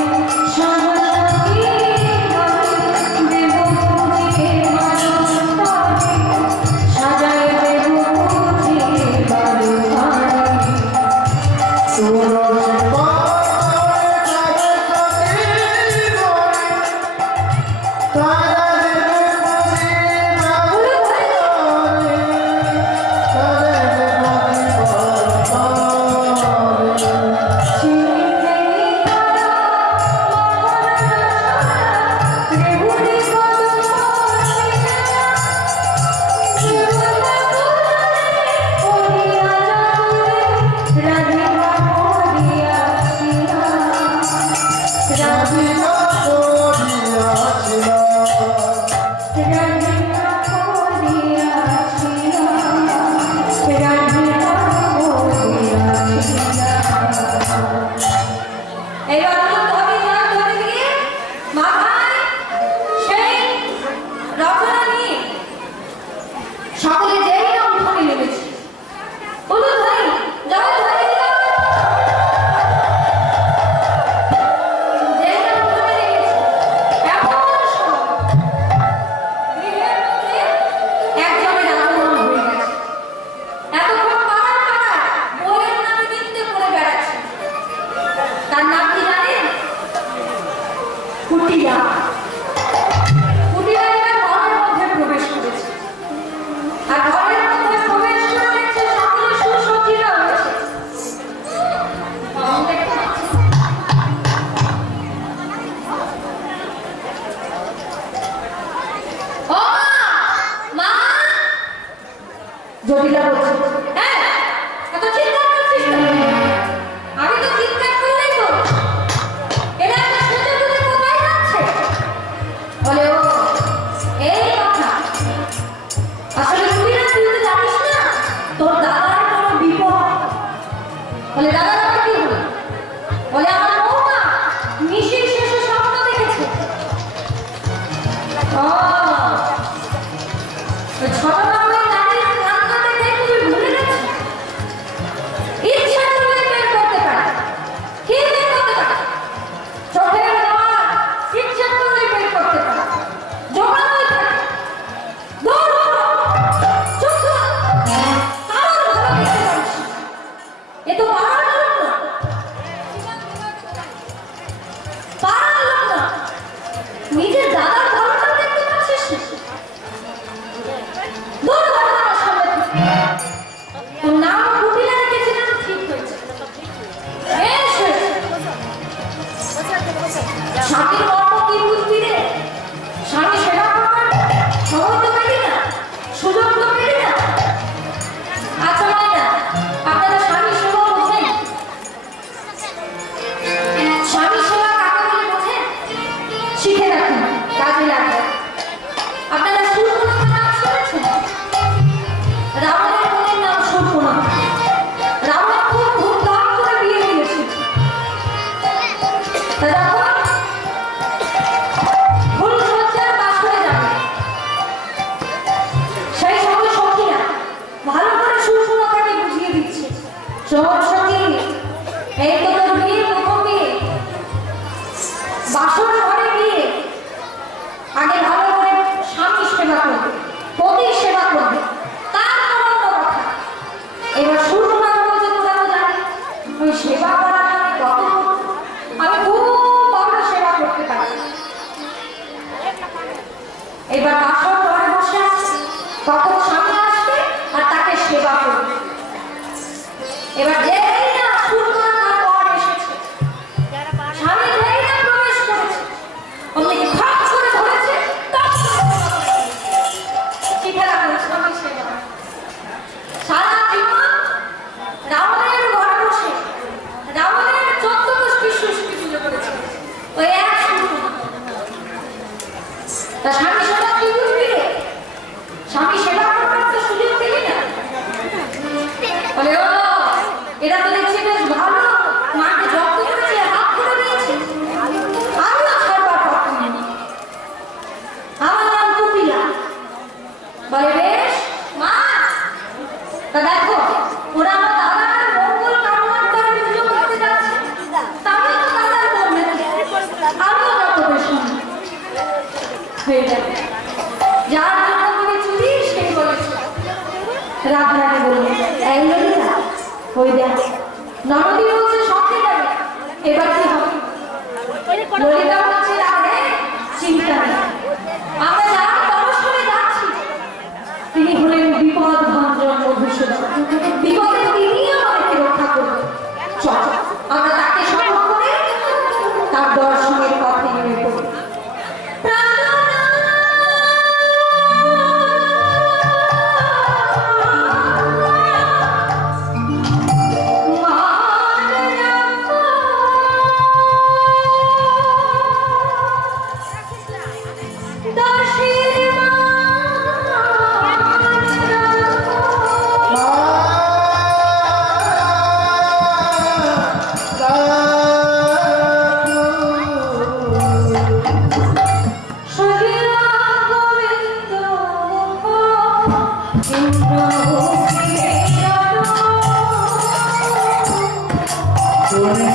জটিলা বলছে, হ্যাঁ এত চিৎকার করছিস কেন? আমি তো চিৎকার করলেই তো এরা একটা সুযোগ বুঝে কোথায় যাচ্ছে। বলে ও এই কথা, আসলে তুই তো জানিস না তোর দাদার কোনো বিপদ। বলে দাদার আবার কি হলো? বলে আমার বউমা মিশির শেষে স্বপ্ন দেখেছে। ও ওই ছোট বাবুর দাদির কান্না দেখে তুই ভুলে গেছিস? ইচ্ছা করলে বের করতে পারে, কে বের করতে পারে? চোখের জল ইচ্ছা করলে বের করতে পারে, জোগাড়ই থাকে। দৌড় চুপ কর, কারোর ভালো দেখতে পারিস না। এ তো পাড়ার লোক না, পাড়ার লোক না, নিজের দাদার ভালোটা দেখতে পাচ্ছিস না। দৌড় আমার সামনে থেকে। তোর নাম কুটিলা রেখেছিলাম, ঠিক হয়েছে, বেশ হয়েছে। স্বামীর মর্ম কি বুঝবি রে? স্বামী সেবা করবার সময় তো পেলি না, সুযোগ তো পেলি না। আচ্ছা মায়েরা, আপনারা স্বামী সেবা বোঝেন? স্বামী সেবা কাকে বলে বোঝেন? শিখে রাখুন, কাজে লাগে। আপনারা সুরপনখার নাম শুনেছেন? রাবণের বোনের নাম সুরপনখা। রাবণ খুব ধুমধাম করে বিয়ে দিয়েছিল। তখন ফুলসজ্জার বাসরে যাবে, সেই সকল সখীরা ভালো করে সুরপনখাকে বুঝিয়ে দিচ্ছে, শোন সখী, এই তো তোর বিয়ে, প্রথম বিয়ে, বাসর ঘরে গিয়ে আগে ভালো করে স্বামী সেবা করবে, পতি সেবা করবে, তারপর অন্য কথা। এবার সুরপনখা বলছে, তোরা তো জানি ওই সেবা করার আমি কত, আমি খুব ভালো সেবা করতে পারি। এবার বাসর ঘরে বসে আছে, কখন স্বামী আসবে আর তাকে সেবা করবে। এবার যেই না সুরপনখার পর এসেছে, স্বামী যেই না প্রবেশ করেছে, অমনি খপ করে ধরেছে, টপ করে শিখে রাখুন স্বামী সেবা। সারা জীবন রাবণের ঘরে বসে রাবণের 14 গোষ্ঠী সৃষ্টি পুজো করেছে ওই এক সুরপনখা। তা স্বামী সেবা কি বুঝবি রে? স্বামী সেবা করবার তো সুযোগ পেলি না। বলে ও এরা তো দেখছি বেশ ভালো, মাকে যত্ন করেছে, হাত করে দিয়েছে, আমিও ছাড়বার পথ নেই। আমার নাম কুটিলা। বলে বেশ মা, তা দেখো ওরা আমার দাদার মঙ্গল কামনার করে পুজো করতে যাচ্ছে, তাহলে তো দাদার বলবে আমিও যত বেশি হয়ে যাবে। যার জন্য তুমি চুরি সেই বলেছে। রাধারানী বললেন, এই ললিতা, ওই দেখ ননদী বলছে সঙ্গে যাবে, এবার কি হবে? ললিতা বলছে, আরে চিন্তা নেই, আমরা যার দর্শনে যাচ্ছি তিনি হলেন বিপদ ভঞ্জন মধুসূদন। বিপদে তিনি আমাদেরকে রক্ষা করবেন। চল আমরা তাকে স্মরণ করে তার দর্শনের পথে নেমে পড়ি। জীবন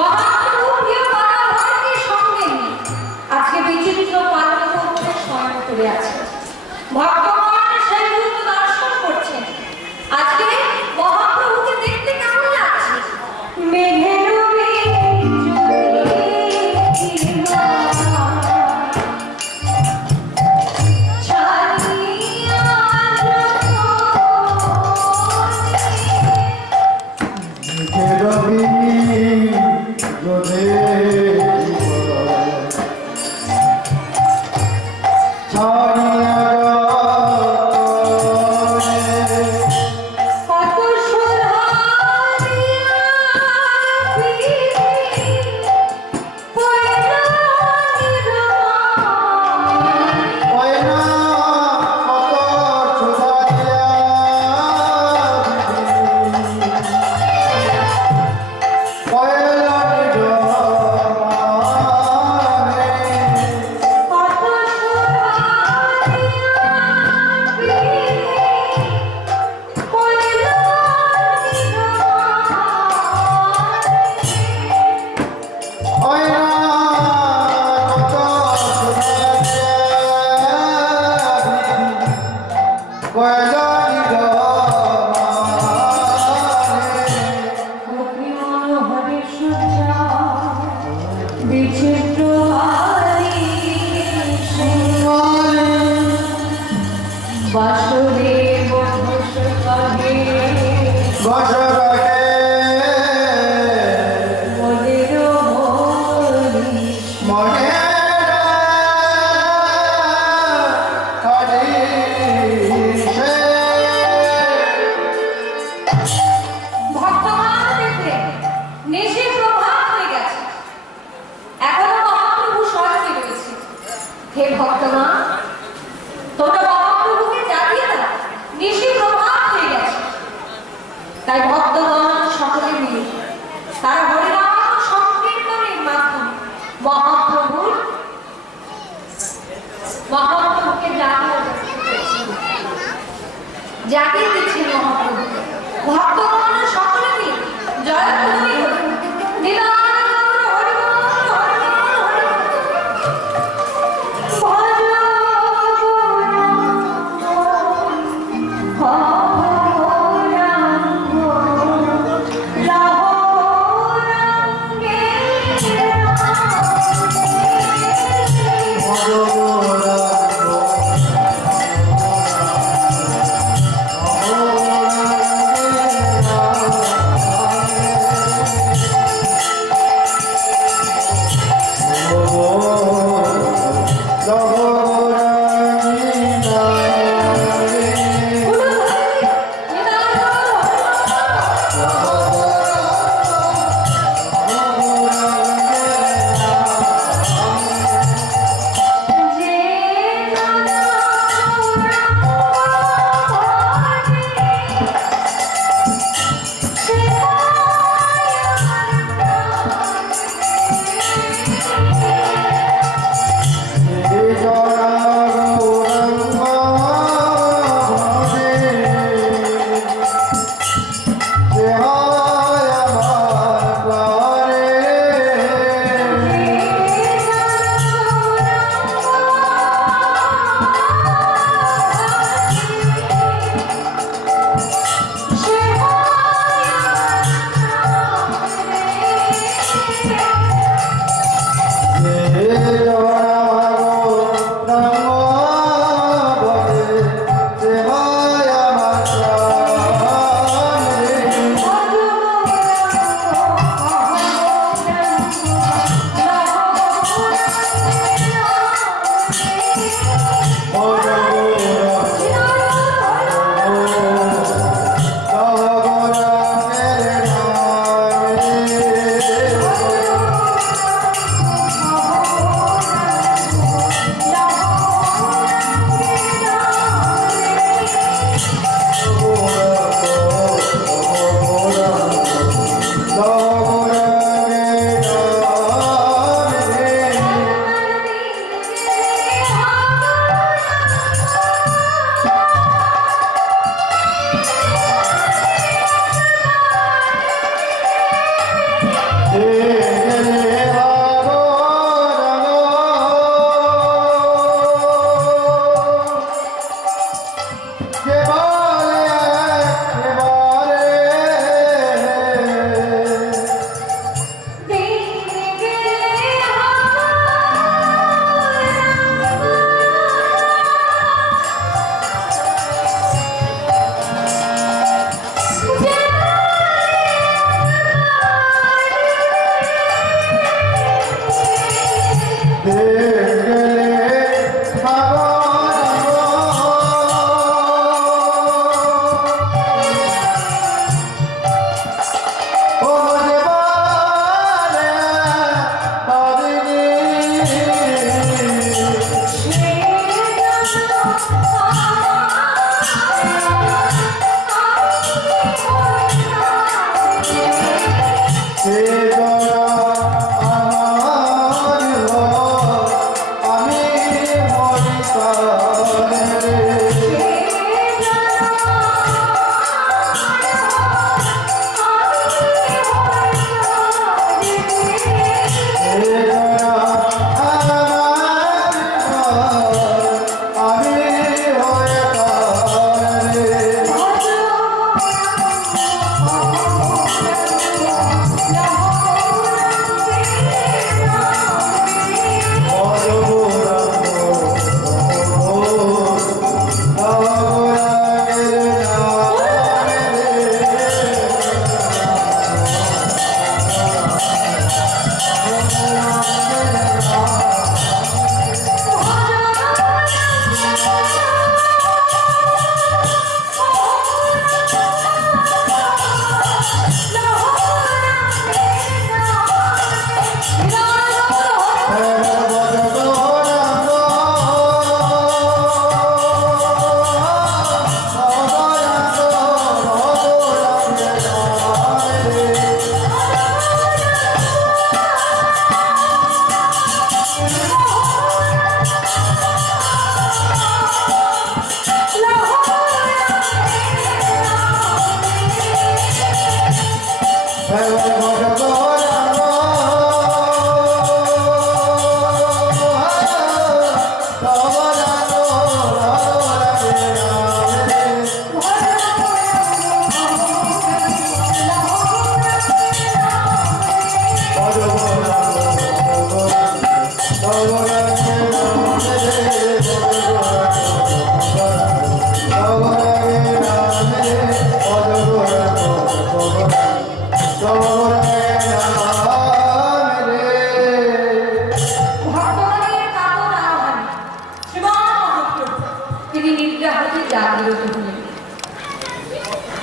মহাপ্রভু প্রিয় পারাভারকে সঙ্গে নিয়ে আজকে বিচিত্র পালন করতে স্মরণ করে আছে। ভগবান সেই রূপ দর্শন করছেন। আজকে মহাপ্রভুকে দেখতে কেমন লাগছে? মেঘের তাই ভক্তগণ সকলে মিলে তারা হরিনাম সংকীর্তনের মাধ্যমে মহাপ্রভুকে জাগিয়ে দিচ্ছেন। মহাপ্রভুকে ভক্তগণ সকলে মিলে জয়ধ্বনি দিলেন। Oh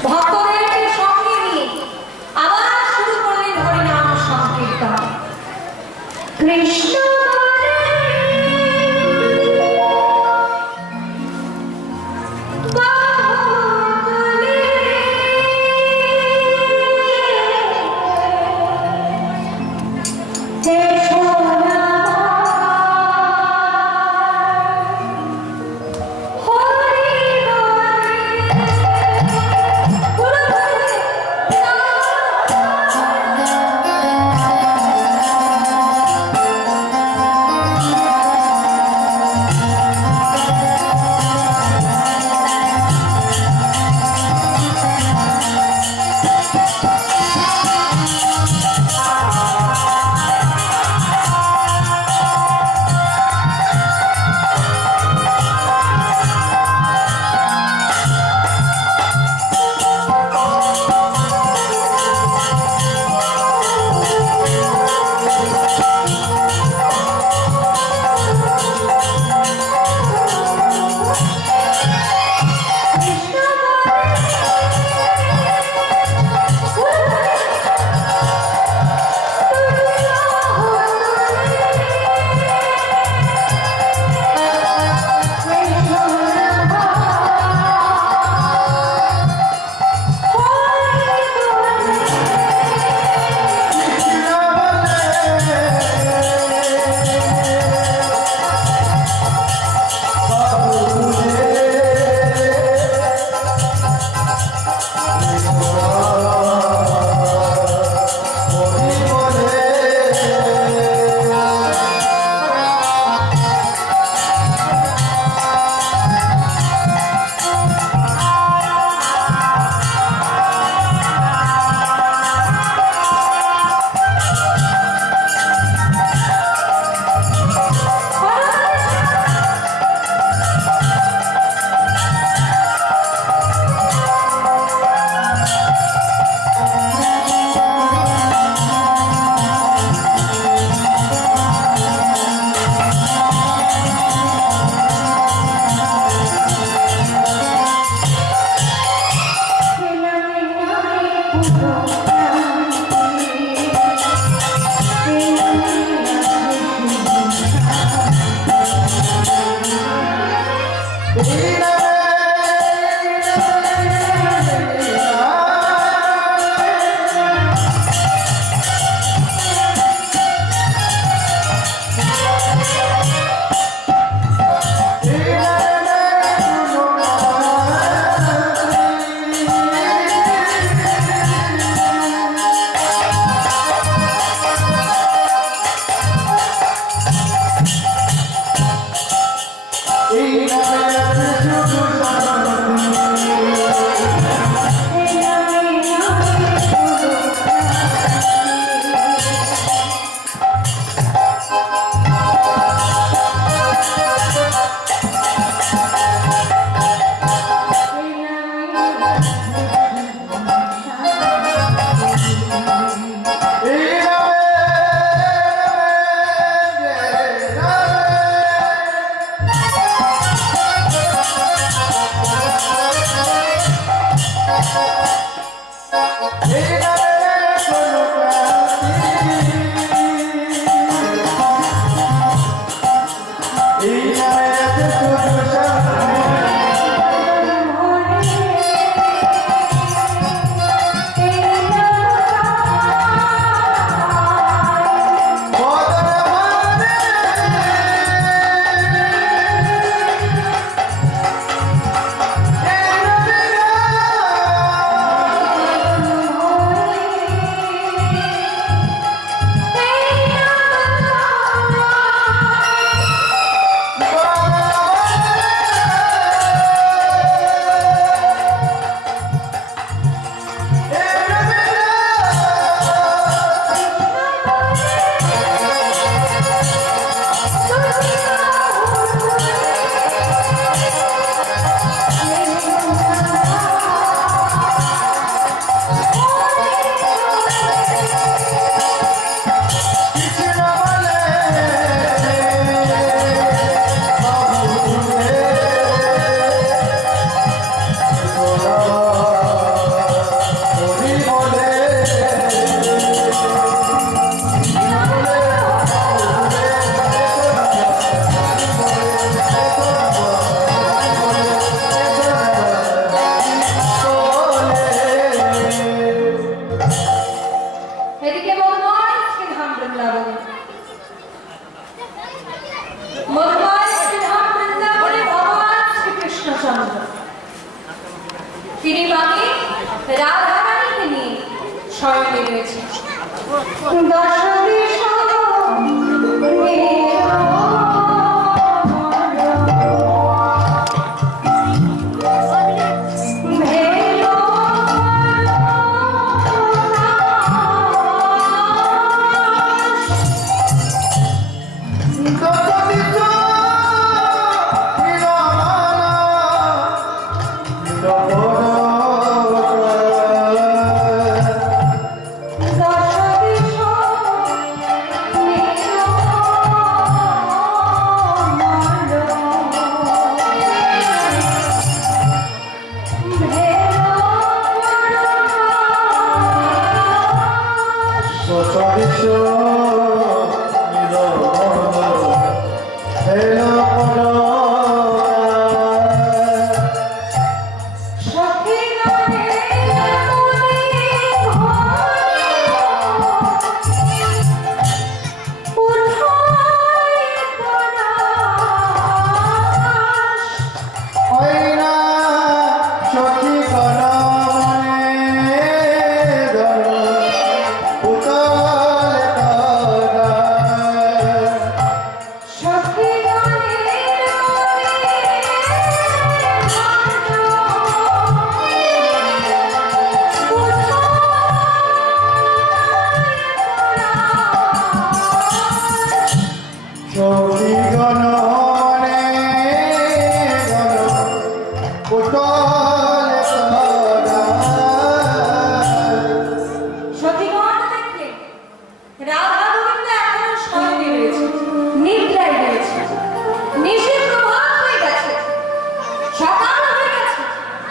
ভক্তদেরকে সঙ্গে নিয়ে আবার শুরু করলেন হরিনাম সংকীর্তন। কৃষ্ণ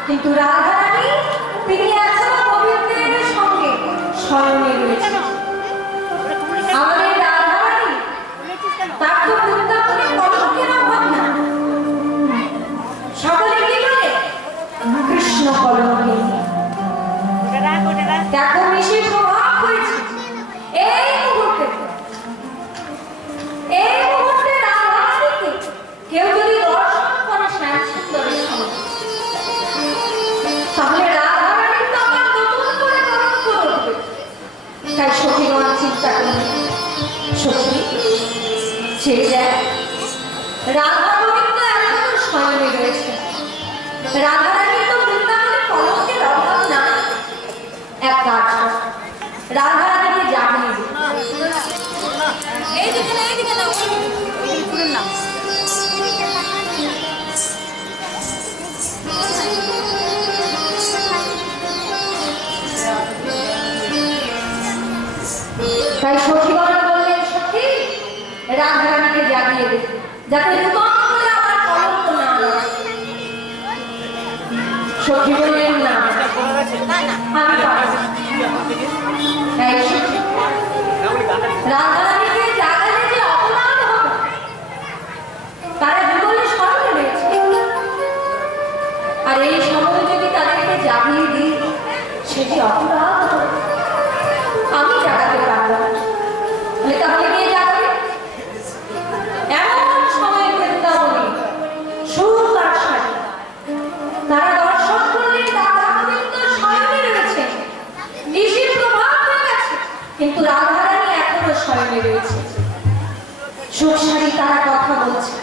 কিন্তু রাধারানী তিনি এখনো গোবিন্দের সঙ্গে শয়নে রয়েছেন। আমাদের রাধারানী তার তো বৃন্দাবনে কলঙ্কের অভাব না। সকলে কি বলে কৃষ্ণ কলঙ্কে। দেখো মিশির প্রভাব হয়েছে এই মুহূর্তে রাধারানীকে কেউ যদি দর্শন করে শ্যাম সুন্দরের সঙ্গে, তাহলে রাধারানীর তো আবার নতুন করে কলঙ্ক উঠবে। তাই সখীগণ চিন্তা করবে, সখী ছেড়ে দেয়, রাধা গোবিন্দ এখনো শয়নে রয়েছে। রাধারানীর তো বৃন্দাবনে কলঙ্কের অভাব না। এক কাজ কর, রাধারানীকে জানিয়ে দিই। এইদিকে না, এইদিকে না, ওইদিকে না। তাই সখীগণ বললেন, সখী রাধারানীকে জাগিয়ে দে, যাতে নূতন করে আমার কলঙ্ক না লাগে। সখী বললেন, না আমি পারব না। তাই সখী রাধারানীকে জাগালে যে অপরাধ হবে, তারা যুগলে স্মরণে রয়েছে। আর এই সময় যদি তাদেরকে জাগিয়ে দিই, সেটি অপরাধ হবে। আমি জাগাতে পারবো না। তাহলে কে জাগবে? এমন সময় বৃন্দাবনে সুর আর সারি তারা দর্শন করলে রাধা গোবিন্দ শয়নে রয়েছে। নিশির প্রভাব হয়ে গেছে, কিন্তু রাধারানী এখনো শয়নে রয়েছে। সুর সারি তারা কথা বলছে,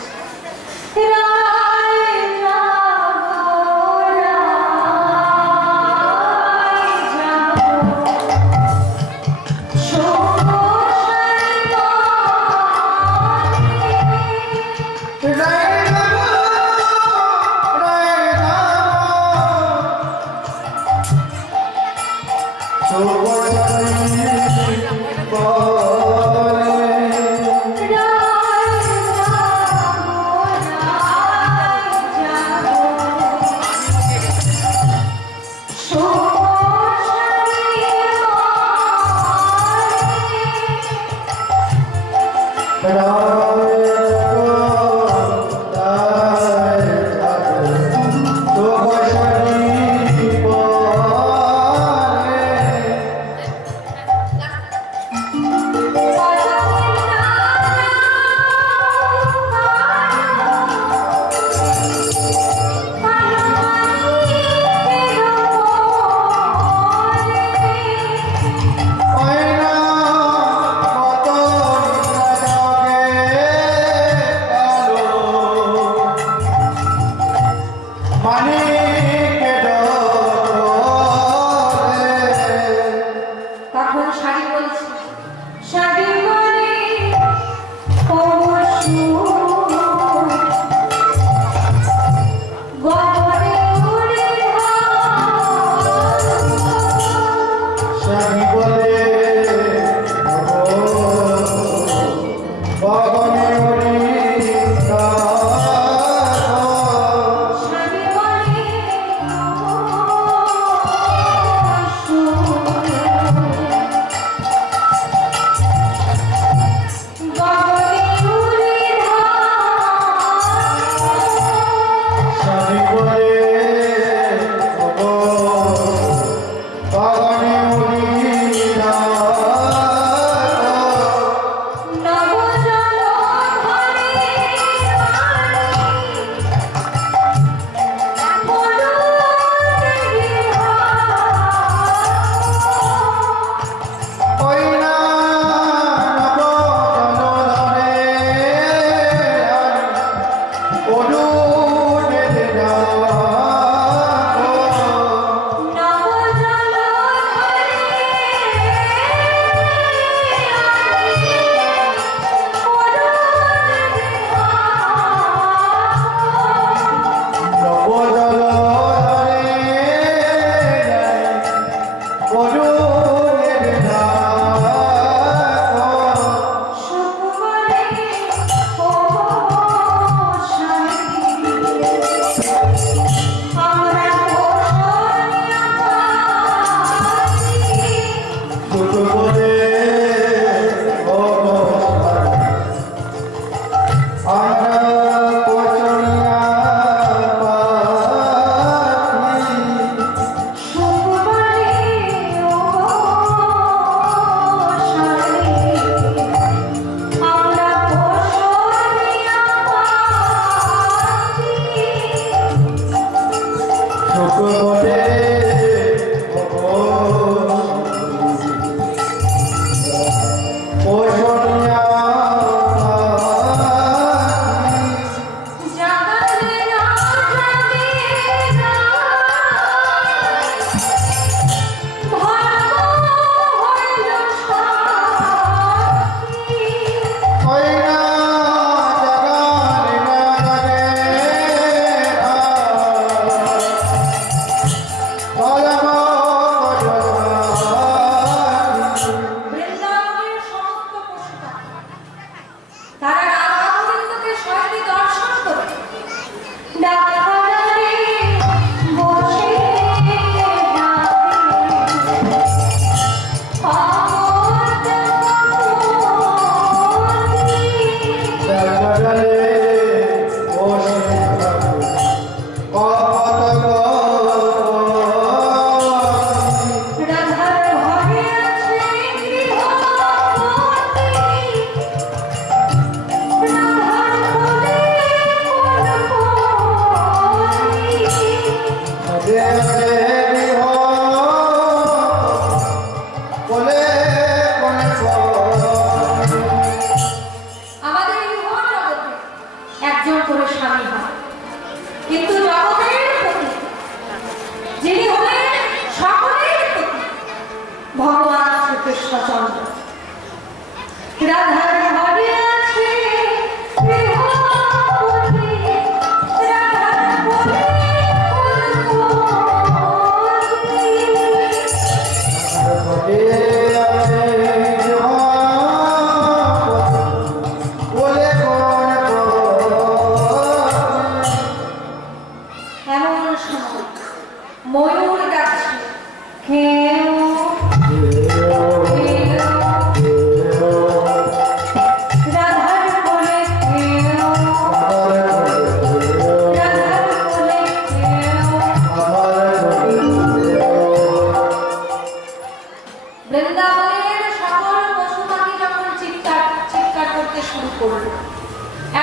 করল।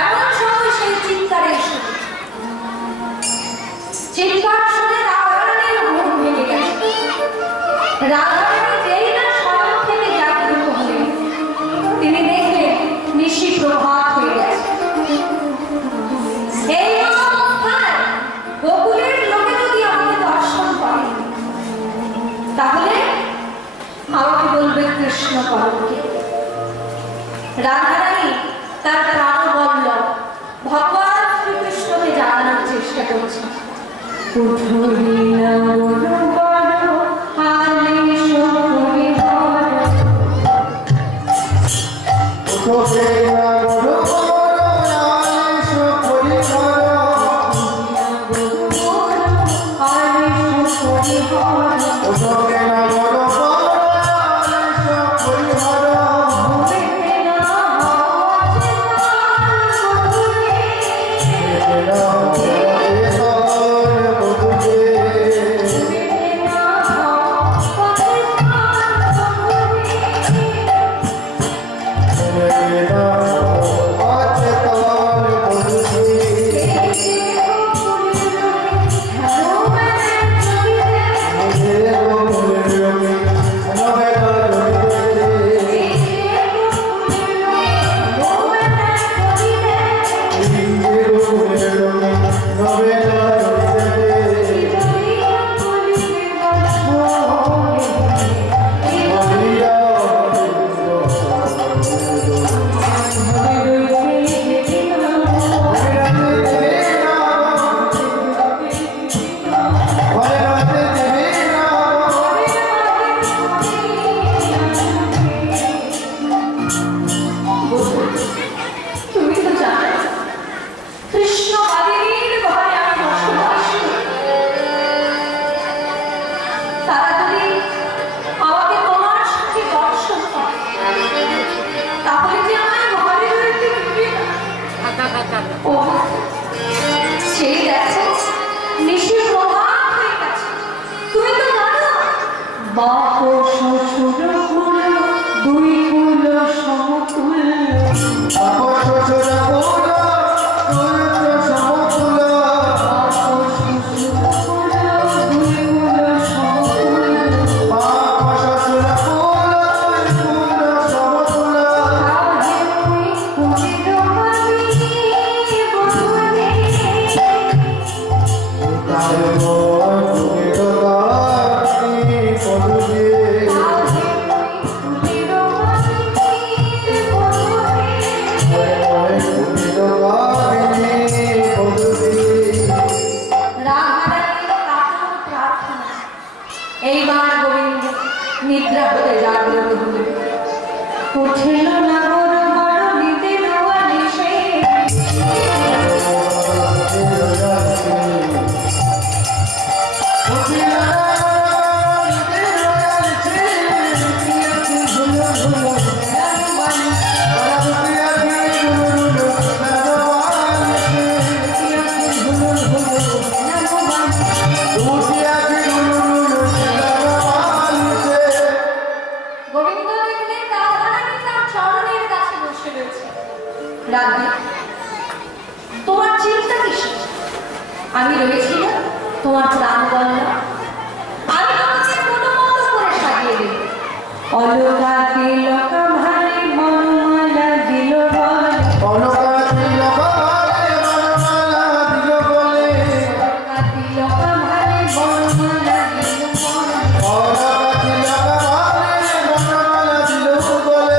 এমন সময় সেই চিৎকারের শুনে চিৎকার শুনে রাধারানীর ঘুম ভেঙে গেছে। রাধারানী যেই না স্বয়ং থেকে জাগ্রত হলেন, তিনি দেখলেন নিশি প্রভাত হয়ে গেছে। এই অবস্থায় গোকুলের লোকে যদি আমাকে দর্শন করে, তাহলে আমাকে বলবে কৃষ্ণ কলঙ্কে। রাধারানী তার প্রাণ বলল ভগবান শ্রীকৃষ্ণকে জানানোর চেষ্টা করছে। এইবার গোবিন্দ নিদ্রা হতে জাগ্রত হলেন। উঠিল নাগর বড় নিতে দেওয়া নিশে, তোমার চিন্তা কিসের? আমি রয়েছি না, তোমার প্রাণ বললা, আমি তোমাকে কোনো মতো করে সাজিয়ে দেব। অলকা তিলকা ভাই মনমালা দিল বলে, অলকা তিলকা ভাই মনমালা দিল বলে, অলকা তিলকা ভাই মনমালা দিল বলে, অলকা তিলকা ভাই মনমালা দিল বলে,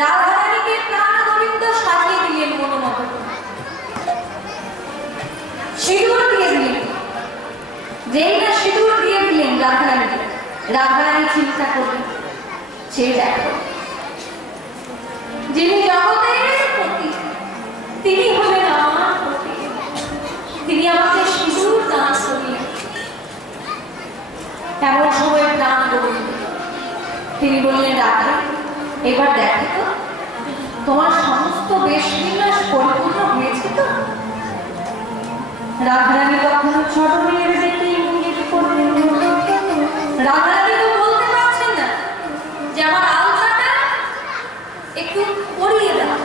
রাধারানীকে প্রাণ গোবিন্দ সাজিয়ে দিলেন মনো মতো, সিঁদুর দিয়ে দিলেন। যেই না সিঁদুর দিয়ে দিলেন রাধারানীকে, রাধারানী চিন্তা করলেন, সে দেখো যিনি জগতের পতি, তিনি হলেন আমার পতি, তিনি আমাকে সিঁদুর দান করলেন। এমন সময় প্রাণ গোবিন্দ তিনি বললেন, রাধা এবার দেখো তো তোমার সমস্ত বেশ বিন্যাস পরিপূর্ণ হয়েছে তো? রাধারানী কখনো ছোট মেয়ের দিকে ইঙ্গিত করলেন। রাধারানী তো বলতে পারছেন না যে আমার আলতাটা একটু পরিয়ে দাও।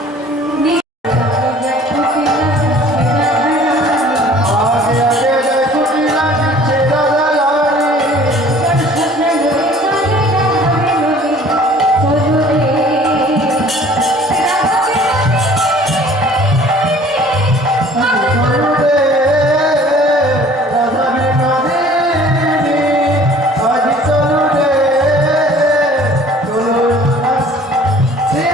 आगे आगे जय कुटिला नीचे राधा रानी चलो रे राधा बिनादिनी आज चलो रे चलो श्री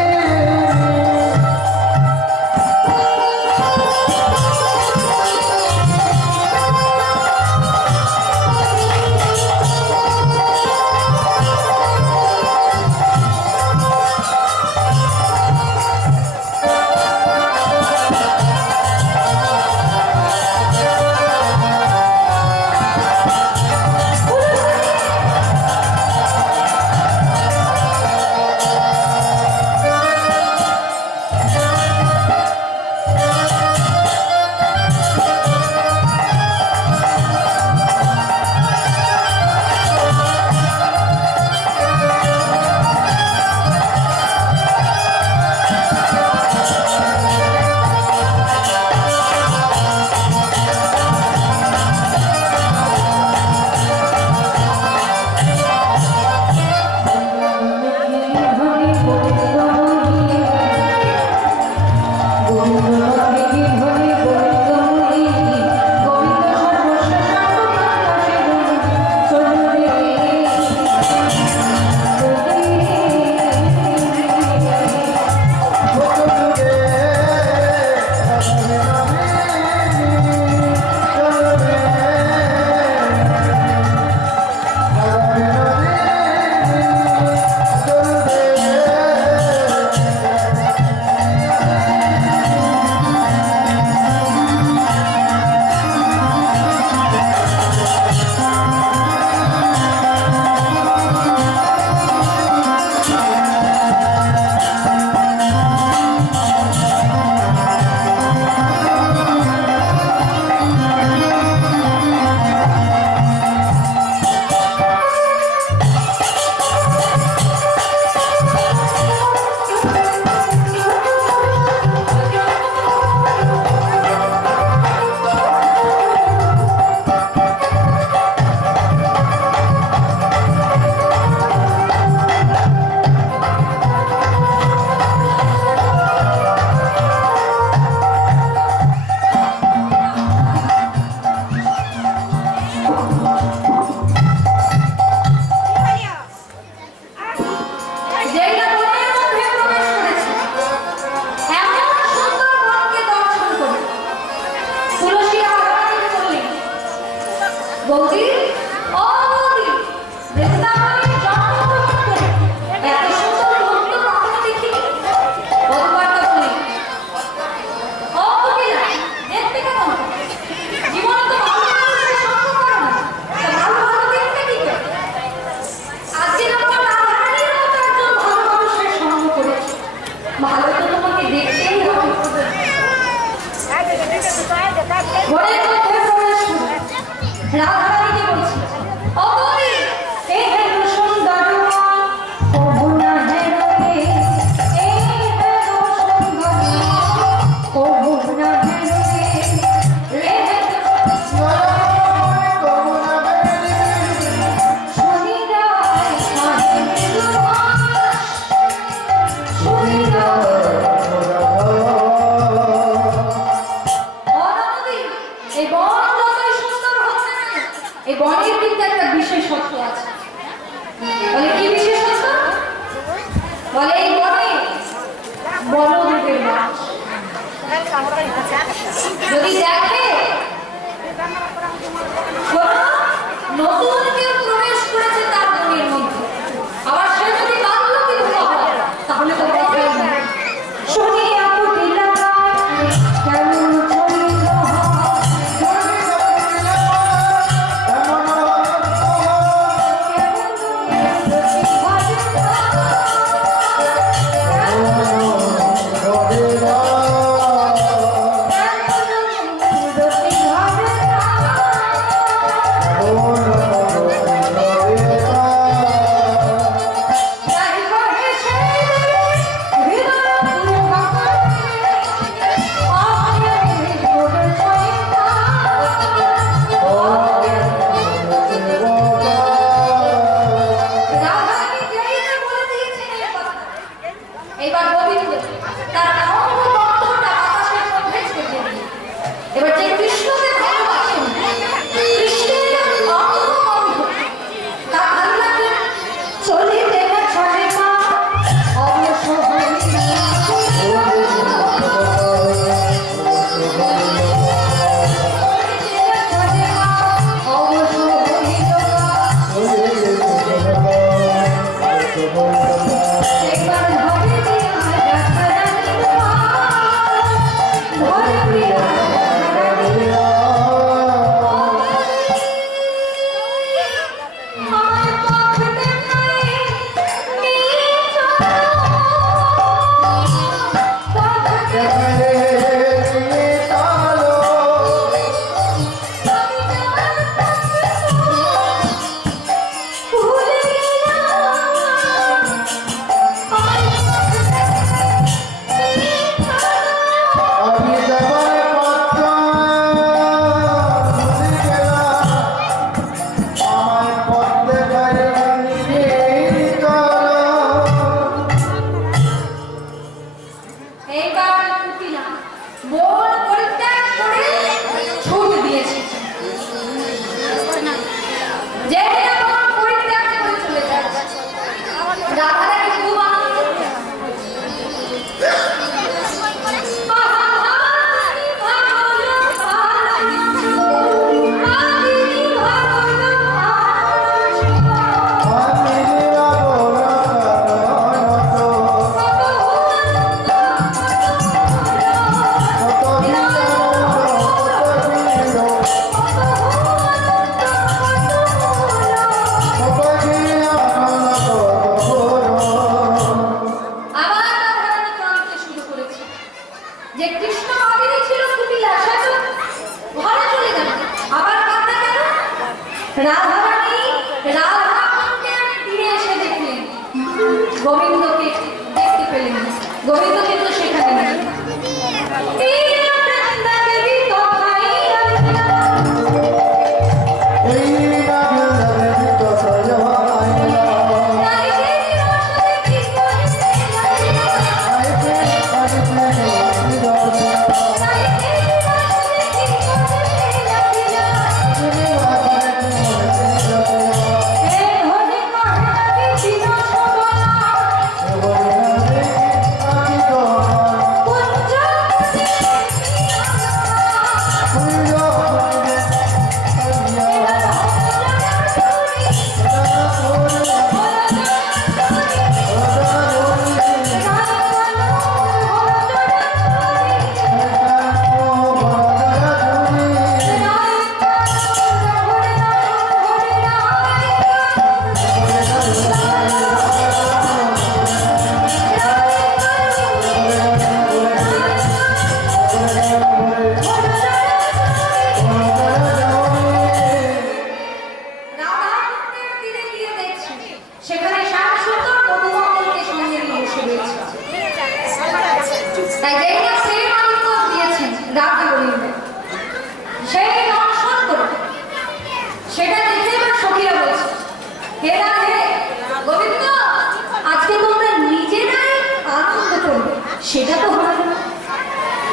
এই বনের কিন্তু একটা বিশেষত্ব আছে। বলে কি বিশেষত্ব? বলে এই বনে বলদেবের বাস। যদি দেখে নতুন কেউ প্রবেশ করেছে তার বনের মধ্যে, আবার সে যদি বাংলো কিন্তু হয় তাহলে তো কথাই নেই। শুনিয়া কুটিলা কেমন চলিল Radhe রাধারানী রাধাকুণ্ডের তীরে এসে দেখলেন গোবিন্দকে দেখতে পেলেন। গোবিন্দ কিন্তু সেখানে নেই। এই বৃন্দা দেবী কোথায় রইলা? এই না বৃন্দাবনে কোথায় আইলা? নাই দেবী রসে কি করিতে লাগিলা? আইতে আইতে নিরতে নাই দেবী রসে কি করিতে লাগিলা? তুমি রাতে নিরতে হে হরি কহে বিন সবলা বলিনারে আকি তোমার কুঞ্জ কুঞ্জ কুঞ্জে কইয়া রাধাকুণ্ডের তীরে গিয়ে দেখছি সেখানে শ্যামসুন্দর মধুমঙ্গলকে সঙ্গে নিয়ে বসে রয়েছে। তাই যেই না সেই মালিক দিয়েছেন রাধা গোবিন্দ, সেই দর্শন করে সেটা দেখে এবার সখীরা বলছে, হে রাধে গোবিন্দ, আজকে তোমরা নিজেরাই আনন্দ করবে, সেটা তো হবে না।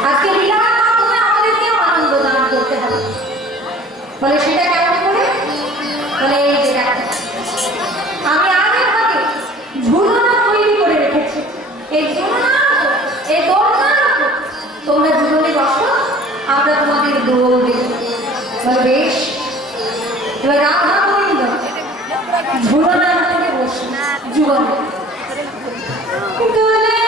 আজকে লীলার মাধ্যমে আমাদেরকেও আনন্দ দান করতে হবে। বলে সেটা কেমন করে? বলে এই যে দেখো, আমি আগে ভাগে ঝুলনা তৈরি করে রেখেছি। এই ঝুলনার উপর, এই দোলনার উপর তোমরা দুজনে বসো, আমরা তোমাদের দোল দেব। বলে বেশ। এবার রাধা গোবিন্দ ঝুলনার উপরে বসে যুগলে দোলে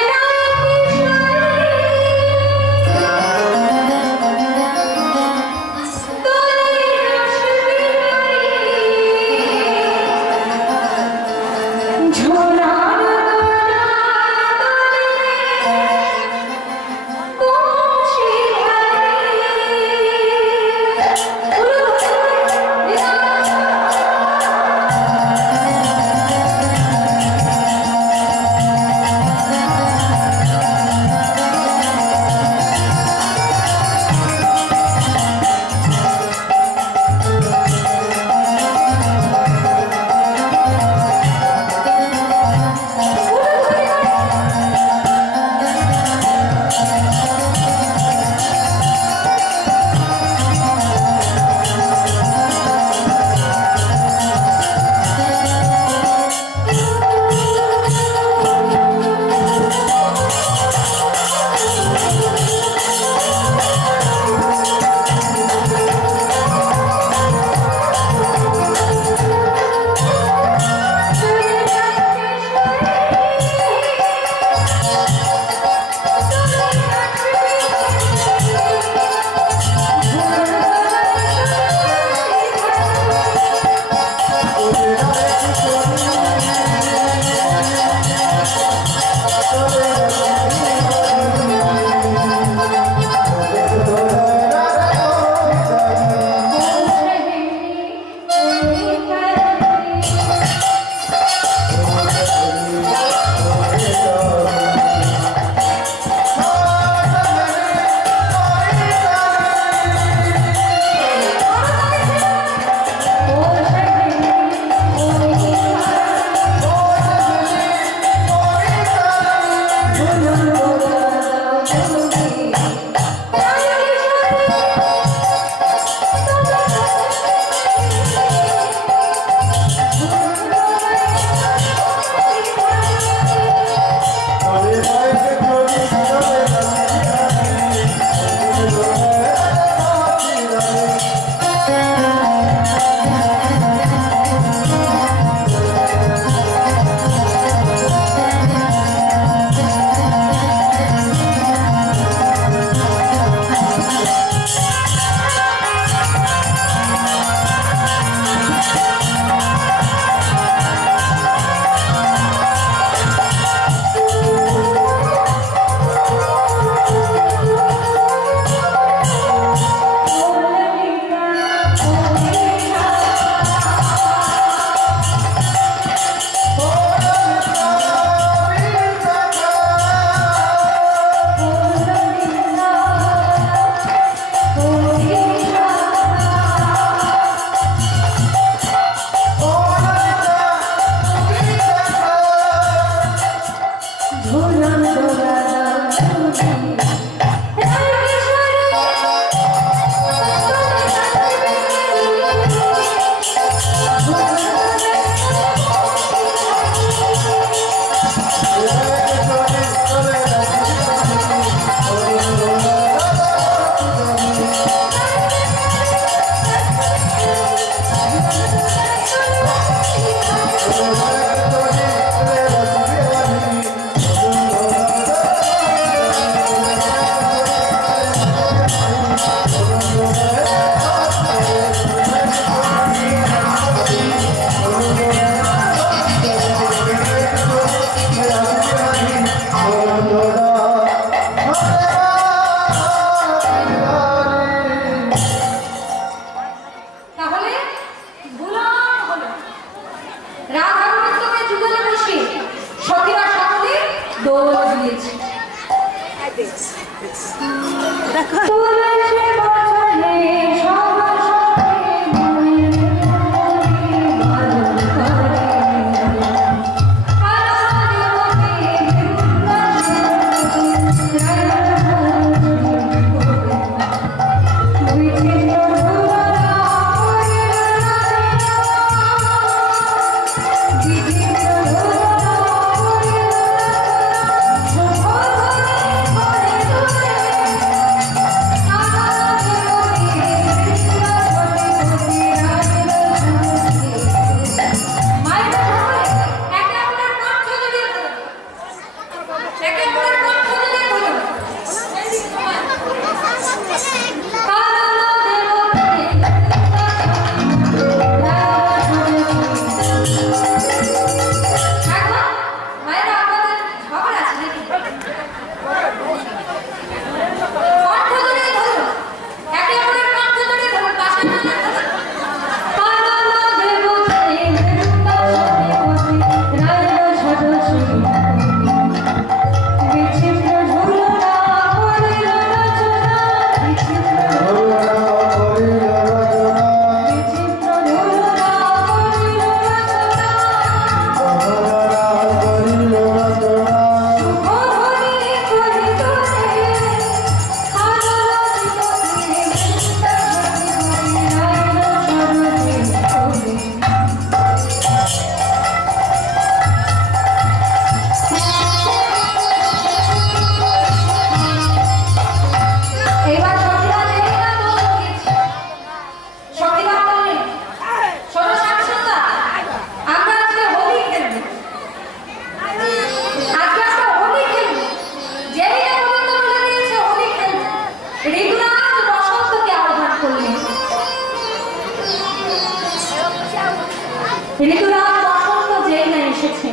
তিনি তো রাত বসন্ত যেই না এসেছে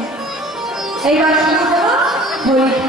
এইবার শুরু হলো হোলি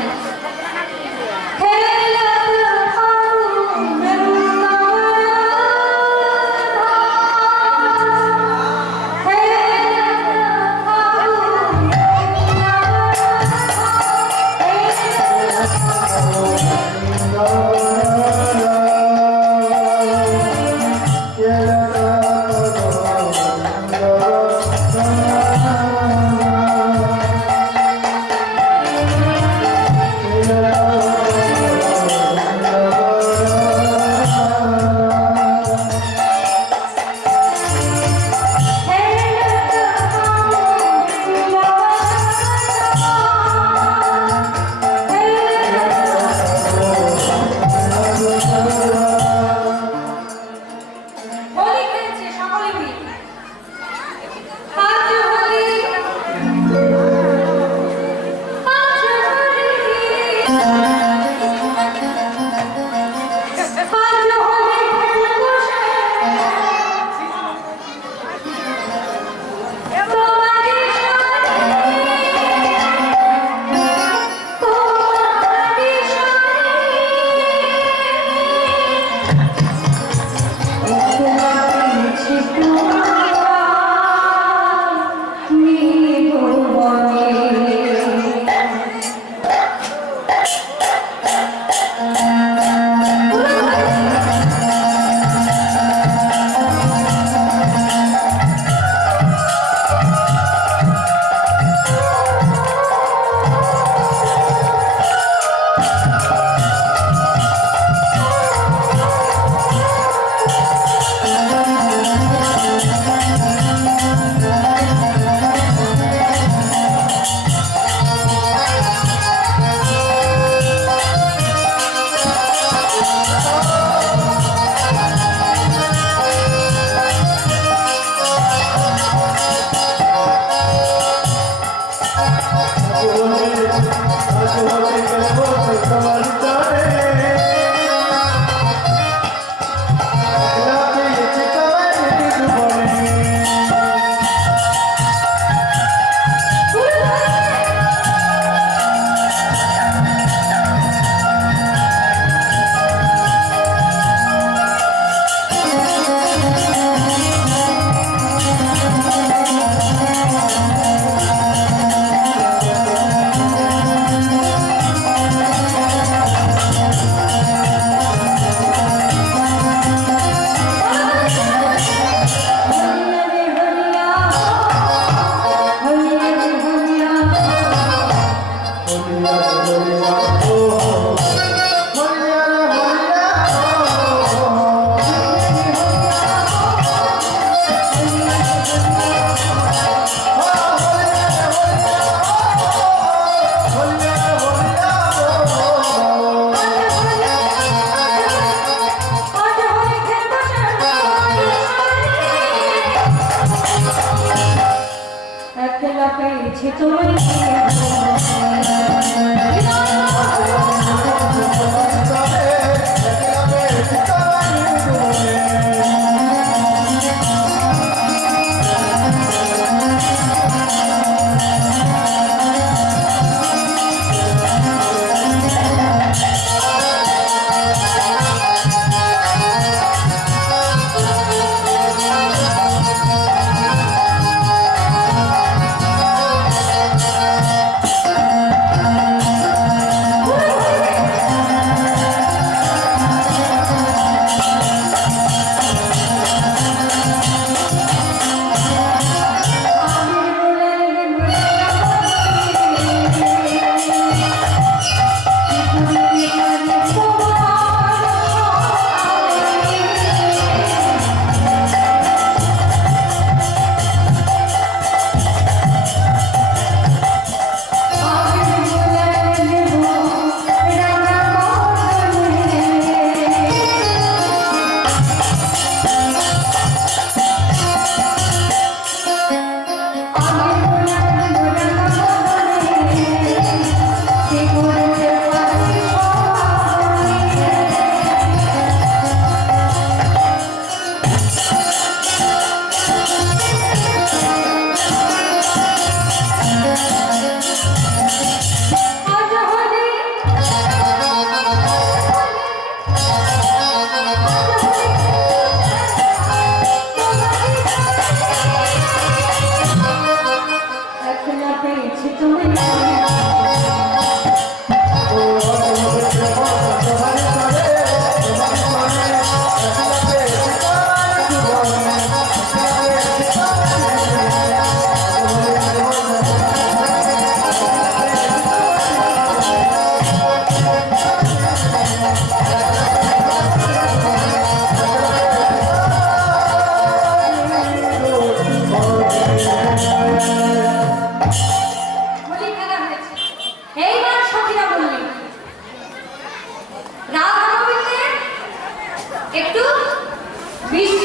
খেলা পেয়েছে তোমায়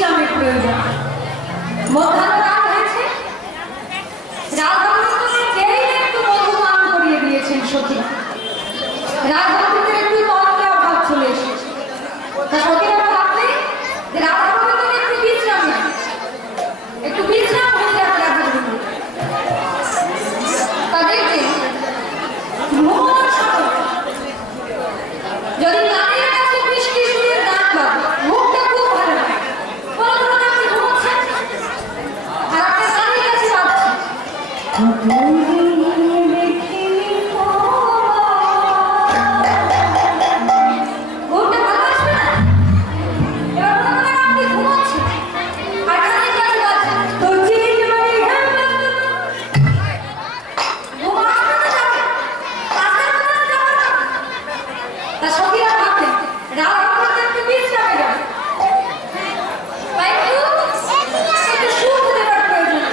বিশ্রামের প্রয়োজন। মধ্যাহ্ন রাত হয়েছে, রাধাবন্ধুকে যেই একটু মধু পান করিয়ে দিয়েছেন সখী, রাধাবন্ধুকে একটু তর্কে অভাব চলে এসেছে। তা সখীরা ভাবলে যে রাধাবন্ধুকে একটু বিশ্রাম নেয়, একটু বিশ্রাম হয়ে যাবে রাধাবন্ধু। তা দেখবে ভ্রমণ সাগর যদি নারীর কাছে বৃষ্টি সুরের গান গায়, মুখটা খুব ভালো লাগে। বলো তো আপনি ঘুমোচ্ছেন আর আপনার নারীর কাছে বাজছে ঘুমটা ভালো আসবে না? এবার মনে করেন আপনি ঘুমোচ্ছেন আর নারীর কাছে বাজছে তো চিনি মানে ঘুম আসবে না, যাবে আসবে না, যাবে না। তা সখীরা ভাবলেন রাধাবন্ধু একটু বিশ্রামে যাবে, তাই একটু সুখ দেবার প্রয়োজন।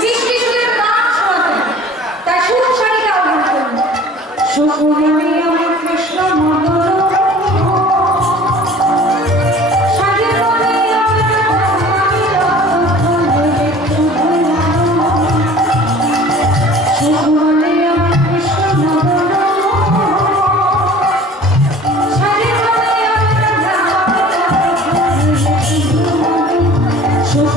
বৃষ্টি সুরের গান শোনাতেন, তাই সুখ শাড়িটা আহ্বান করলেন। সুখমণি আমার কৃষ্ণ মদন সাজে বলে সুখমণি আমার কৃষ্ণ মদন সাজে বলে সুখ